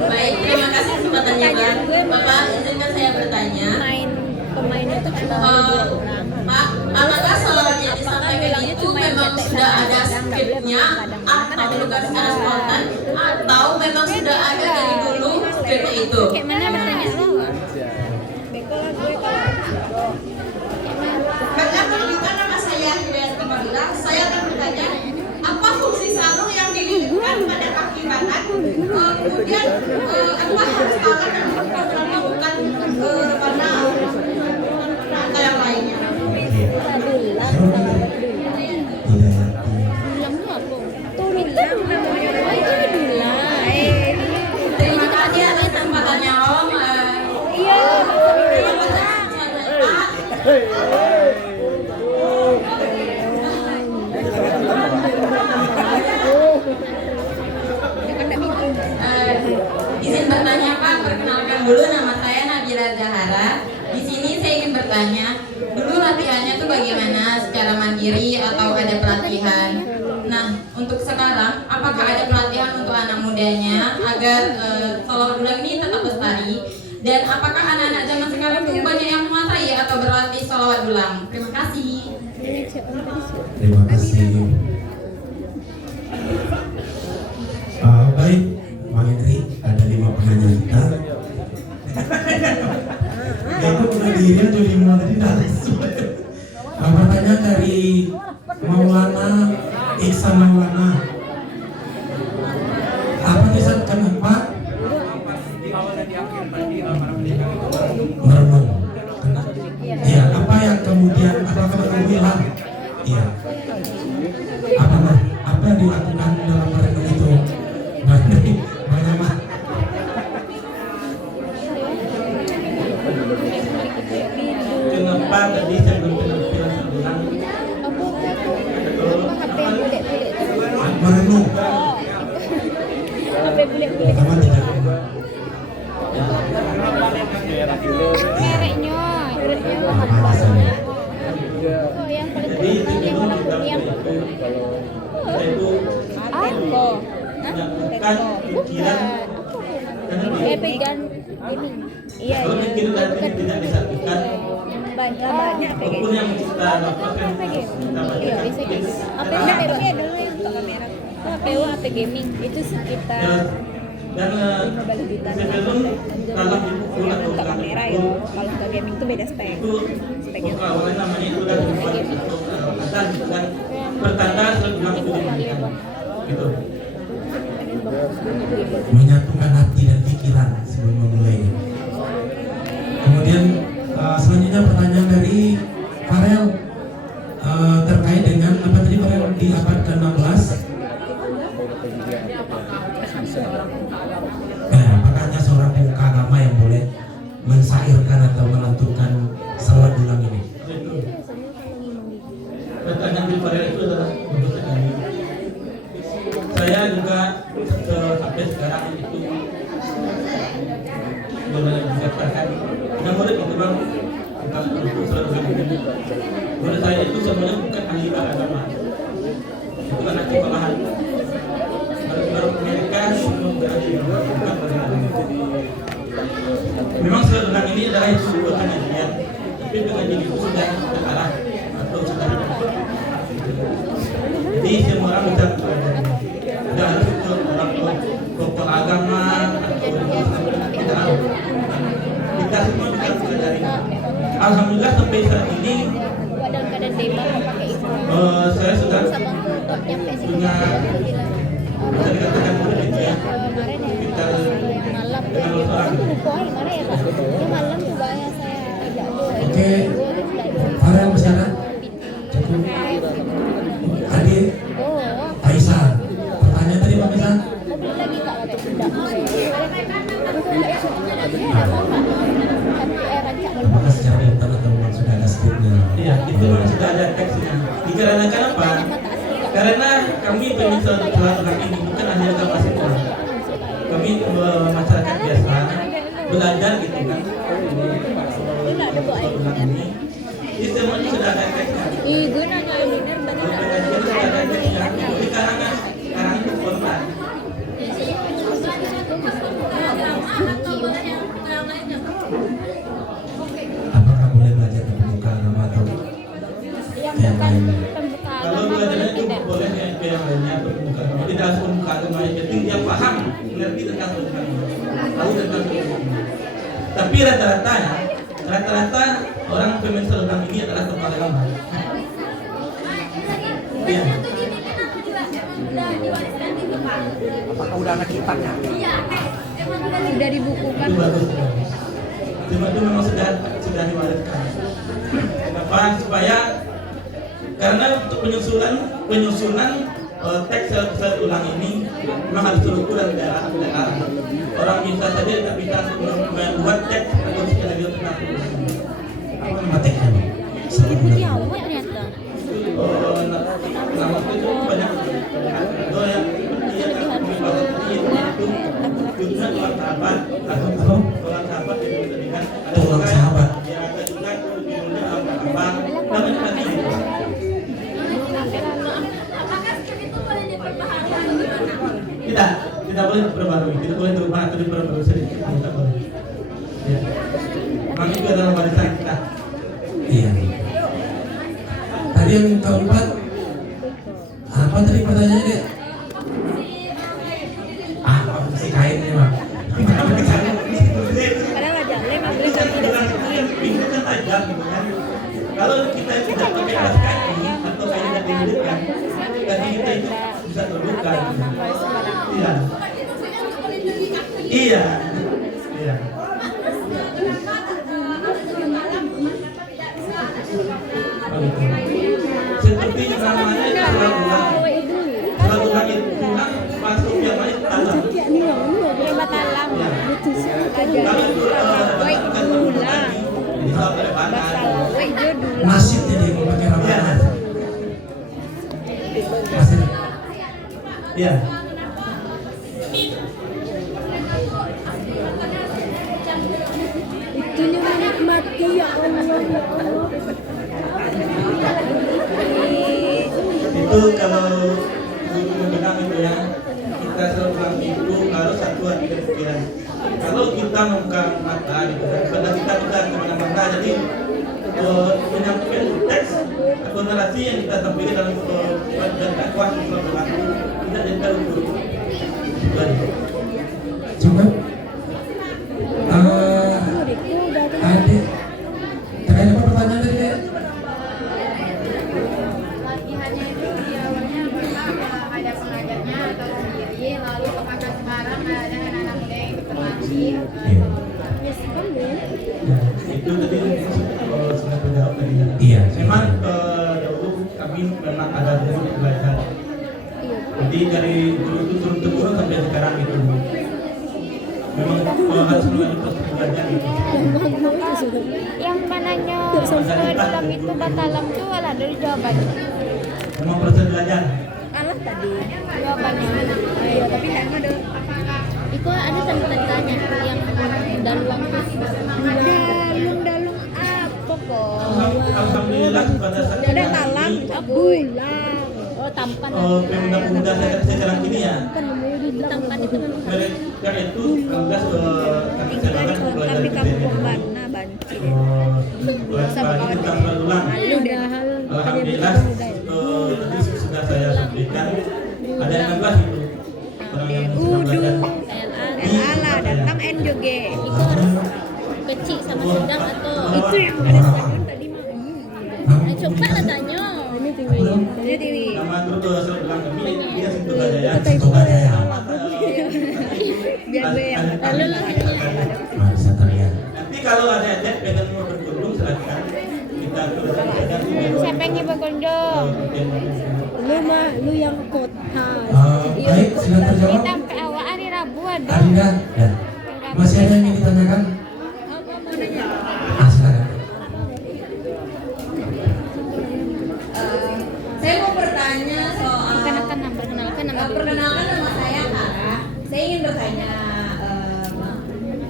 Baik, terima kasih kesempatannya Bang. Bapak, izinkan saya bertanya. Pemain itu Pak, apakah salawat yang disampaikan itu memang sudah ada skripnya atau bukan secara spontan atau memang sudah ada dari dulu skripnya itu? Kayak mana bertanya lo? Karena menunjukkan nama saya Hidayat Kemarilah, saya akan bertanya apa fungsi sarung yang dililitkan pada kaki kanan, kemudian apa harus kalah dan bukan warna atau yang lainnya. Terima kasih atas kesempatannya Om. perkenalkan dulu, nama saya Nabila Zahara. Di sini saya ingin bertanya, dulu latihannya tuh bagaimana? Secara mandiri atau ada pelatihan? Nah, untuk sekarang, apakah ada pelatihan untuk anak mudanya agar salawat ulang ini tetap lestari? Dan apakah anak-anak zaman sekarang tuh banyak yang menguasai atau berlatih salawat ulang? Terima kasih. Terima kasih. Baik, Bang Henry, ada 5 penanya kita. Itu pengadirian jadi 5 tadi dari pertanyaan dari Maulana Iksan Maulana. Apa kisah kenapa merenung? Iya, apa yang kemudian apakah merenung hilang? Iya. Apa yang dilakukan dalam merenung itu? Banyak mah. Kenapa tadi saya belum penampilan sebulan? Merenung. Pertama tidak. Mereknya. Jadi itu dulu kita itu menyampaikan pikiran Pegan gaming. Iya. Kalau pikiran dan tidak disatukan, Banyak apapun yang kita lakukan kita Iya, bisa gitu. HP adalah yang untuk kamera. HPU HP gaming itu sekitar dan sebelum dalam itu untuk kamera ya. Kalau untuk gaming itu beda spek. speknya awalnya namanya itu udah dibuat untuk dan pertanda sebelum itu dimatikan gitu. Menyatukan hati dan pikiran sebelum memulai. Kemudian selanjutnya pertanyaan dari Farel terkait dengan apa tadi Farel di abad ke-16. Apakah hanya seorang pemuka agama yang boleh mensairkan atau melantunkan salawat ulang ini? Pertanyaan dari Farel itu adalah untuk sekali. Saya juga sampai sekarang itu boleh dikatakan yang murid itu bang tentang untuk salawat ulang ini. Menurut saya itu sebenarnya bukan ahli agama, itu anak kepalahan. Baru mereka sebelum berada bukan memang salawat ulang ini adalah itu sebuah pengajian, tapi pengajian itu sudah terarah atau sudah jadi semua orang bisa tidak harus itu orang tokoh agama atau kita harus kita semua bisa pelajari. Alhamdulillah sampai saat ini dalam keadaan demo pakai itu. Saya sudah punya bisa dikatakan murid ya. Kita malam itu lupa gimana ya Pak? Ini malam coba ya saya ajak dulu. Oke, Farel bersana. Cukup. Adik. Aisyah. Pertanyaan tadi Pak Aisyah. Lagi Kak atau tidak? Apakah secara mental atau memang sudah ada skripnya? Iya, itu memang sudah ada teksnya. Dikarenakan apa? Karena kami pemirsa salat ulang ini bukan ahli agama semua. Kami masyarakat biasa belajar gitu kan. Salat ulang ini. Jadi semuanya sudah ada teksnya. Ibu nanya benar benar. Sudah ada teksnya. Di karangan itu spontan. Apakah boleh belajar di pemuka agama atau yang lain? Kalau belajarnya itu boleh yang lainnya atau pemuka agama. Tidak harus pemuka agama yang penting dia paham, mengerti tentang Tuhan, tahu tentang Tuhan. Tapi rata-rata orang pemirsa ulang ini adalah tokoh agama. Iya. Apakah udah ada kitabnya? Sudah dibukukan. Itu bagus. Cuma itu memang sudah diwariskan. Kenapa? Supaya karena untuk penyusunan teks salat ulang ini memang harus terukur dan daerah. Orang bisa saja tidak bisa membuat teks atau sekali tentang apa nama teksnya? Ibu jauh ternyata. Nama itu banyak. Ada yang itu tujuan orang sahabat atau orang Tidak boleh diperbarui, tidak boleh berubah atau diperbarui sedikit, tidak boleh. Ya. Memang itu adalah warisan kita. Iya. Tadi yang keempat, apa tadi pertanyaannya? Fungsi kainnya mah. Padahal aja lem boleh ganti Itu kan tajam gitu kan. Kalau kita tidak pakai alas kaki atau kain yang dililitkan, kaki kita itu bisa terluka. Iya. Iya. Iya. Seperti namanya selalu langit tulang masuk yang lain tanam. Nasib jadi mau pakai ramalan. Nasib. Iya. Itunya menikmati ya Allah. Itu kalau mengenang itu ya, kita selalu bilang itu harus satu hati dan pikiran. Kalau kita membuka mata gitu kan, karena kita kemana-mana, jadi menyampaikan teks atau narasi yang kita sampaikan dalam dan dakwah Islam berlaku tidak jadi terukur. Cukup. Adik, terkait apa pertanyaan tadi? Latihannya itu di awalnya ada pengajarnya atau sendiri, lalu apakah sekarang ada anak-anak muda yang ikut berlatih? Itu tadi sudah terjawab tadi. Iya. Memang dahulu kami memang ada guru belajar. Jadi dari dulu itu turun temurun sampai sekarang itu. Memang harus melalui proses belajar gitu. Yang mananya dalam itu batalam itu alah dari jawabannya. Memang proses belajar. Alah tadi Jawabannya. ayo tapi tanya dong Itu ada tanya yang daluang dalung apa kok Alhamdulillah pada saat ada talang bulan tampan pemuda-pemuda sekarang ini ya, tampan itu memang mereka itu alhamdulillah belajar tapi di kamu sini. pembana banci Apalagi tentang berulang. Alhamdulillah tadi sudah saya sampaikan ada yang 16 itu orang yang sedang belajar. ala datang NJG itu kecil sama sedang atau itu yang ada stadion tadi mah coba lah tanya ini tinggi Nama grup sebelang kami dia Sintu Gajaya. Sintu Gajaya. biar yang lalu lah Bisa terlihat. Nanti kalau ada adik pengen mau berkunjung silakan kita ke siapa yang berkunjung lu yang kota Baik, silakan terjawab. kita sampai awal hari Rabu ada Adinda, ya. Masih ada yang ingin ditanyakan? Silakan. Saya mau bertanya soal perkenalkan nama perkenalkan nama saya Kara. Saya ingin bertanya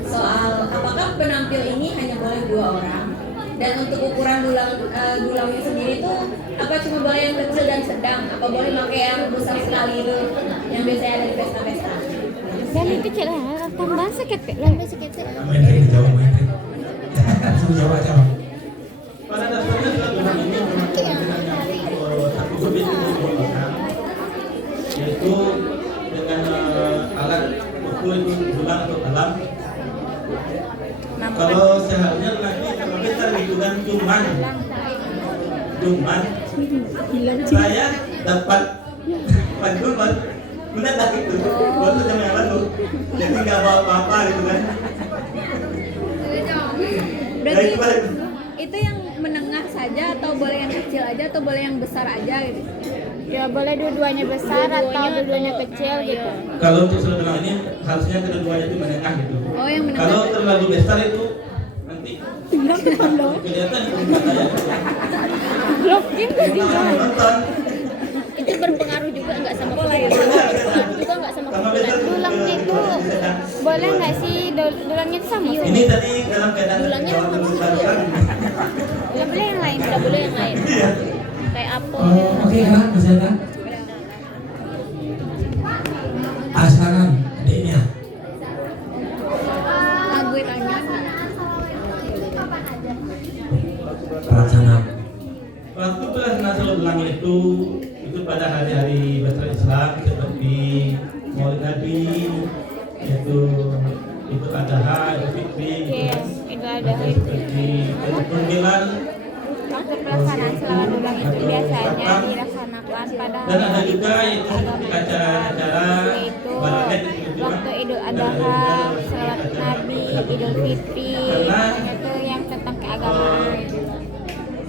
soal apakah penampil ini hanya boleh 2 orang dan untuk ukuran dulangnya sendiri itu apa cuma boleh yang kecil dan sedang? Apa boleh pakai yang besar sekali itu yang biasanya ada di pesta-pesta? dan yang kecil lah tambahan sakit lambe sakit Menteri dijawab, Menteri. Langsung jawab aja, Bang. pada dasarnya dulang ini memang satu subjek yaitu dengan alat ukur itu dulang atau alam. Kalau seharusnya nanti kalau besar gitu kan cuman saya dapat panduan mendadak itu waktu jam yang lalu jadi nggak bawa apa-apa gitu kan. berarti itu yang menengah saja atau boleh yang kecil aja atau boleh yang besar aja gitu ya boleh dua-duanya besar atau dua-duanya kecil gitu Kalau untuk sebelah ini harusnya kedua-duanya itu menengah gitu. oh yang menengah Kalau terlalu besar itu nanti kelihatan saya. blocking Nonton. itu berpengaruh juga nggak sama kumpulan juga nggak sama kumpulan dulangnya itu boleh nggak sih dulangnya itu sama Ini tadi dalam keadaan dulangnya jawab sama besar. nggak boleh yang lain nggak boleh yang lain kayak apa Oke, kan? Masih ada? dulang itu pada hari-hari besar Islam seperti Maulid Nabi, yaitu itu Adha, itu Fitri, Idul Adha seperti panggilan. waktu pelaksanaan selawat dulang itu biasanya dilaksanakan pada Dan ada juga itu seperti acara-acara yaitu barakat itu juga. waktu Idul Adha, salat Nabi, Idul Fitri, pokoknya tuh yang tentang keagamaan.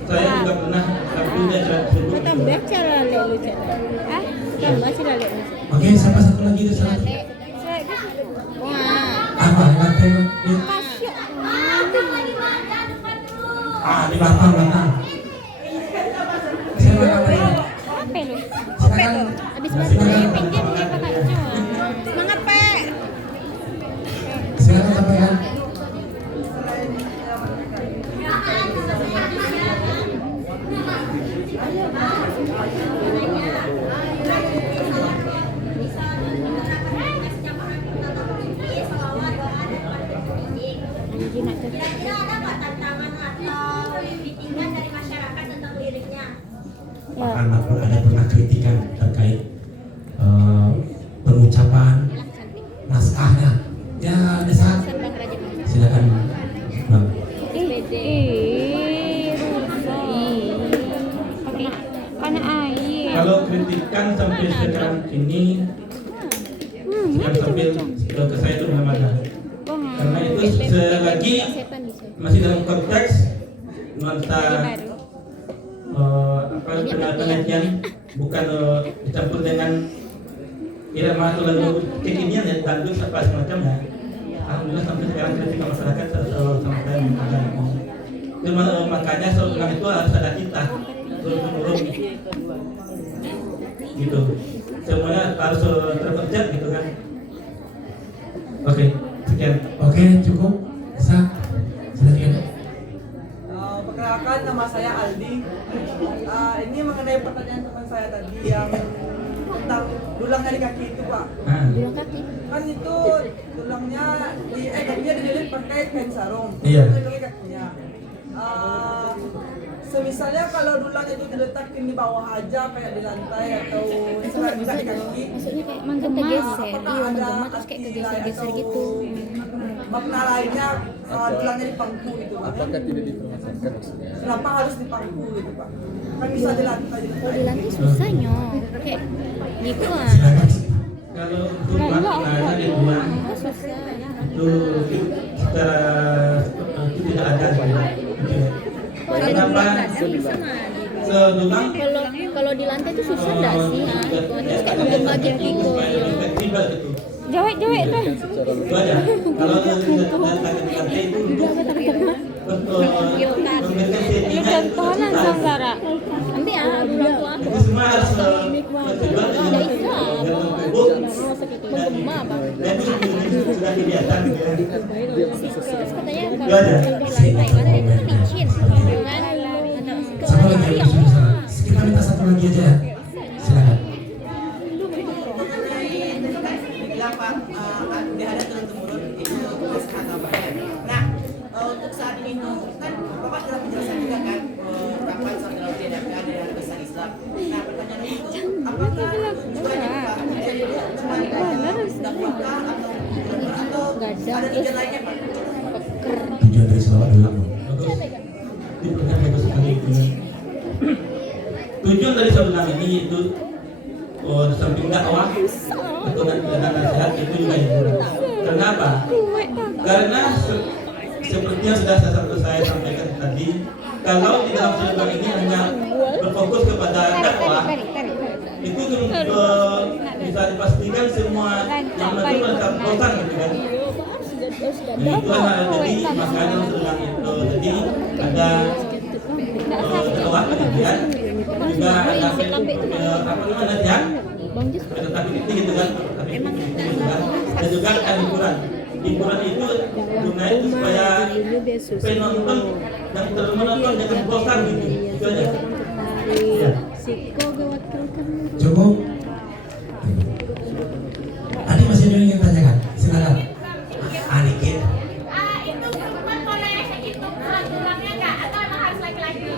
Saya juga pernah tampil di acara tersebut. Tambah cara lu cara. Ah, Tambah cara lu. Oke, siapa satu lagi di sana? Apa? Latte? Di belakang. Siapa namanya? Apa lu? Silakan. Habis baterai pinjam dia pakai. Semangat, Pak. Silakan sampaikan. Kira-kira ada nggak tantangan atau kritikan dari masyarakat tentang liriknya? Ada pernah kritikan terkait pengucapan naskahnya. Ya, Desa. Silakan, Bang. Pakai karena air. Kalau kritikan sampai sekarang ini sambil ke saya itu belum ada. Karena itu selagi masih dalam konteks nuansa penelitian, bukan dicampur dengan irama atau lagu kekinian dan dangdut apa semacamnya. Alhamdulillah sampai sekarang kritika masyarakat sampai ada. Makanya seorang itu harus ada kita turun gitu. Semuanya harus terpencet gitu kan. Oke, sekian. Oke, cukup. Bisa. Silakan. Perkenalkan, nama saya Aldi. Ini mengenai pertanyaan teman saya tadi yang tentang dulang dari kaki itu, Pak. Dulang kaki. Kan itu tulangnya kakinya dililit pakai kain sarung. Iya. Dilindungi kakinya. Semisalnya kalau dulang itu diletakin di bawah aja kayak di lantai atau misalnya di kaki. Maksudnya kayak manggeser. Apakah Iya, ada manggema terus kayak kegeser-geser gitu. makna lainnya tulangnya dipangku gitu, Pak? Apakah tidak dipermasalahkan maksudnya? Kenapa harus dipangku gitu, Pak? Kan bisa di lantai. Kalau di lantai susah nyok. Kayak gitu ah. Kalau untuk maknanya di ruang itu secara itu tidak ada kenapa sedulang Kalau di lantai itu susah enggak sih? Terus kayak menggema gitu. Jawet deh. itu aja. Kalau di lantai itu Lu contoh langsung Zara. Ambil dulang tuh aku. itu semua harus terlibat dengan Menggema bang. dan itu sudah kebiasaan. Terus katanya kalau lantai itu licin. Satu lagi yang bisa. Kita minta satu lagi aja ya. Silakan. Dibilang Pak, udah ada turun-temurun itu kesehatan. Nah, untuk saat ini tuh kan Bapak telah menjelaskan juga kan kapan saat laut diadakan dengan besar Islam. Nah, pertanyaan itu apakah tujuannya Pak cuma dakwah atau ada tujuan lainnya Pak? Tujuan dari selawat dulang. Tujuan dari sebelah ini itu di samping dakwah atau dan nasihat itu juga hiburan. Kenapa? Karena seperti yang sudah saya sampaikan tadi, kalau di dalam sebelah ini hanya berfokus kepada dakwah, itu bisa dipastikan semua yang itu mereka bosan gitu kan. Itu jadi makanya sebelah itu jadi ada dakwah pendidikan juga ada latihan tapi gitu kan dan juga ada hiburan itu guna itu supaya penonton dan menonton jangan bosan gitu itu aja. Cukup. Tadi masih ada yang ingin tanyakan, silakan. Anikin. Itu perempuan boleh itu tulangnya nggak atau emang harus laki-laki?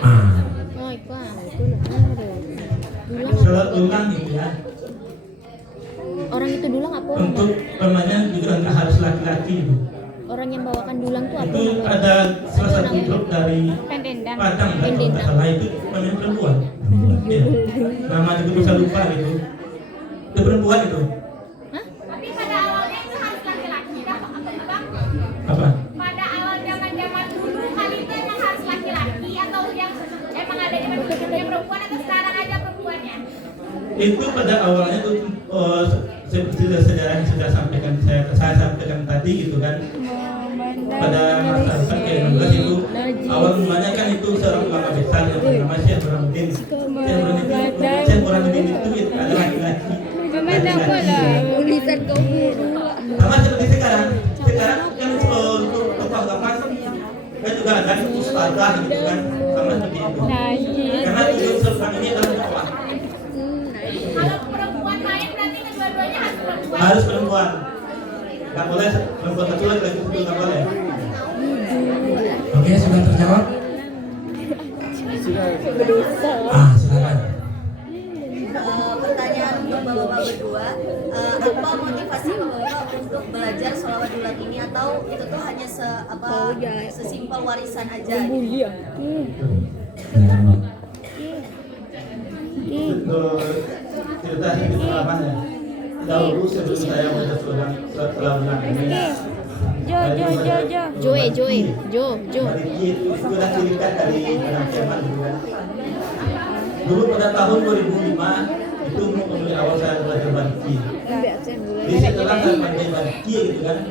Oh, itu itu dulang apa orang? Untuk pemainnya juga nggak harus laki-laki itu. Orang yang bawakan dulang tuh apa? Itu ada salah satu grup dari Pendendang. Padang kan kalau nggak salah itu pemain perempuan. Ya. Nama juga bisa lupa gitu. Itu perempuan itu. Tapi pada awalnya itu harus laki-laki, apa? Apa? Pada awal zaman dulu kali itu emang harus laki-laki atau yang emang ada yang perempuan atau sekarang aja perempuannya? Itu pada awalnya itu seperti sejarah yang sudah saya sampaikan tadi gitu kan. Pada masa ke-16 itu awal mulanya kan itu seorang ulama besar yang bernama Syekh Burhanuddin. Syekh Burhanuddin itu ada laki-laki. Tulisan kau Sama seperti sekarang. Sekarang kan untuk tokoh agama kan juga ada ustadzah gitu kan. Sama seperti itu. Karena tujuan serta ini adalah dakwah. Kalau perempuan main berarti kedua-duanya harus perempuan. Harus perempuan. Nggak boleh perempuan satu lagi itu nggak boleh. Oke, sudah terjawab? Silakan. Pertanyaan untuk bapak-bapak berdua, apa motivasi bapak-bapak untuk belajar sholawat dulang ini, atau itu tuh hanya sesimpel warisan aja? Cerita sedikit pengalamannya. Dahulu sebelum saya belajar sholawat dulang ini, Jo. Itu udah cerita dari orang Jerman gitu kan. Dulu pada tahun 2005 itu mulai awal saya belajar bariki. Di setelah saya pandai bariki gitu kan,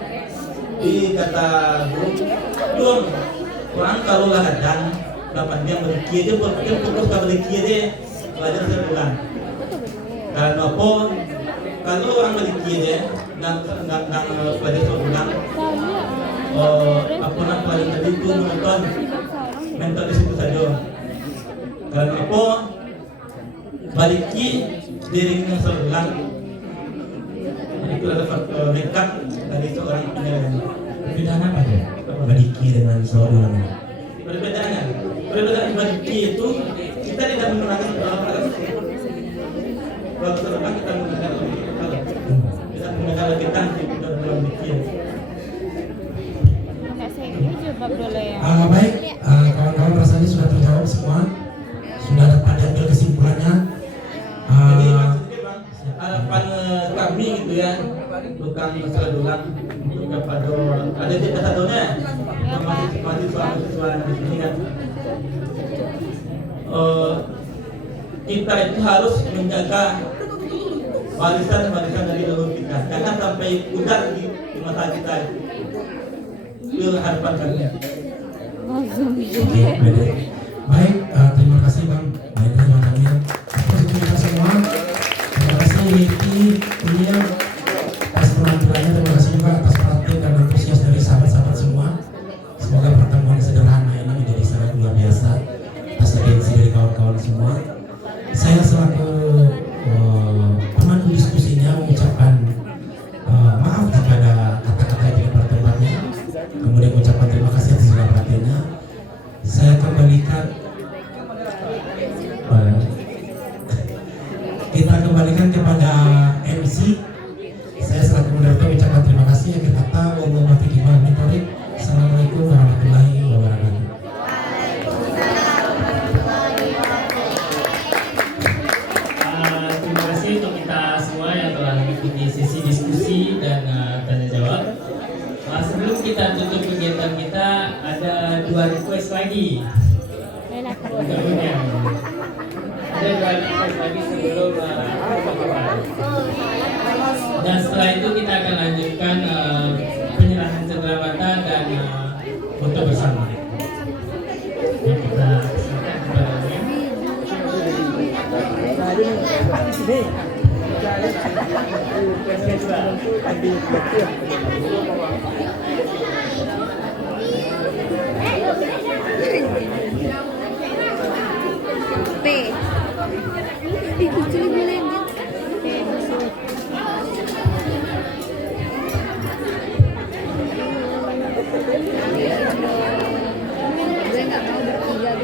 di kata guru, orang kalau ladang 8 jam bariki aja, dia fokus ke bariki aja belajar sebulan. Karena apa? Kalau orang bariki aja nggak belajar sebulan, apa nak paling tadi itu menonton mentor di situ saja. Karena apa? Bariki dirinya sebulan itu adalah nekat dari seorang penyair. Perbedaan apa tuh? Bariki dengan seorang. Perbedaan bariki itu kita tidak menggunakan kalau seorang kita menggunakan lekitan di dalam bariki. Baik, kawan-kawan rasanya sudah terjawab semua. Sudah dapat diambil kesimpulannya. Harapan kami gitu ya, bukan masalah dulang untuk kepada ada di satunya mahasiswa di sini kan. Kita itu harus menjaga warisan dari leluhur kita, jangan sampai pudar di mata kita. Itu harapan kami. Baik, terima kasih Bang. Baik, terima kasih. Terima semua. Terima kasih Wiki, Ulia, atas penampilannya. Terima kasih juga atas perhatian dan antusias dari sahabat-sahabat semua. Semoga pertemuan sederhana ini menjadi sangat luar biasa atas atensi dari kawan-kawan semua. Saya selaku pemandu diskusinya mengucapkan maaf jika ada kata-kata yang tidak bertempatnya. Kemudian mengucapkan terima kasih atas segala perhatiannya. Saya kembalikan kita kembalikan kepada MC. Saya selaku moderator ucapkan terima kasih. Akhir kata, Assalamualaikum warahmatullahi wabarakatuh. Terima kasih untuk kita semua yang telah mengikuti sesi diskusi dan tanya jawab. Sebelum kita tutup kegiatan kita, ada 2 request lagi. Ada 2 request lagi sebelum dan setelah itu kita akan lanjutkan penyerahan cenderamata dan foto bersama. Jadi kita silakan kepadanya.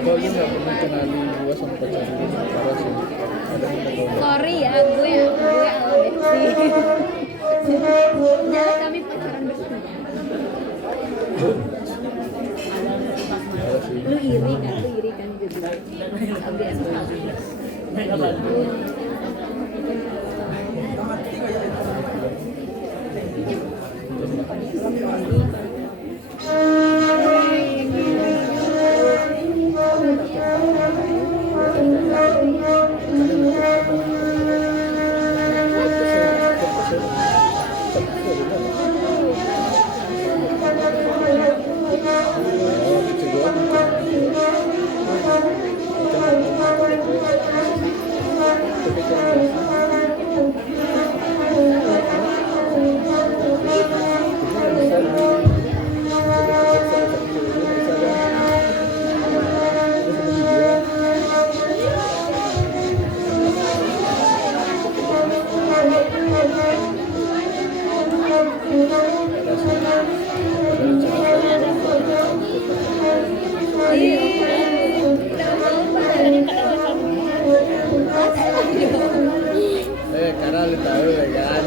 Kok lu nggak pernah kenali gua sama pacar lu? Parah sih. Sorry ya, gue LDC. Karena lu tahu ya kan.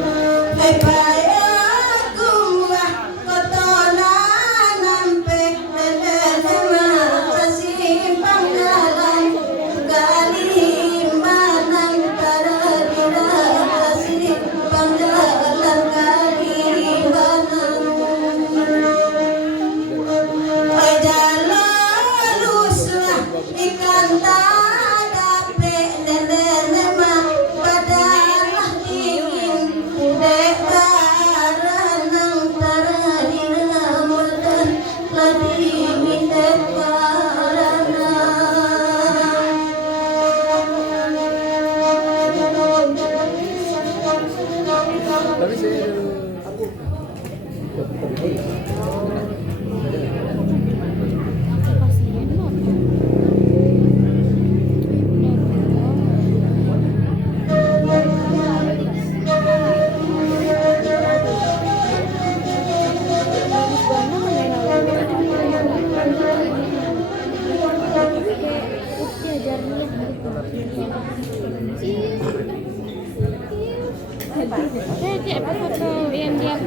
Cek foto yang dia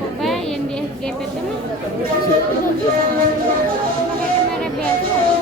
yang di FGP itu mah pakai kamera biasa.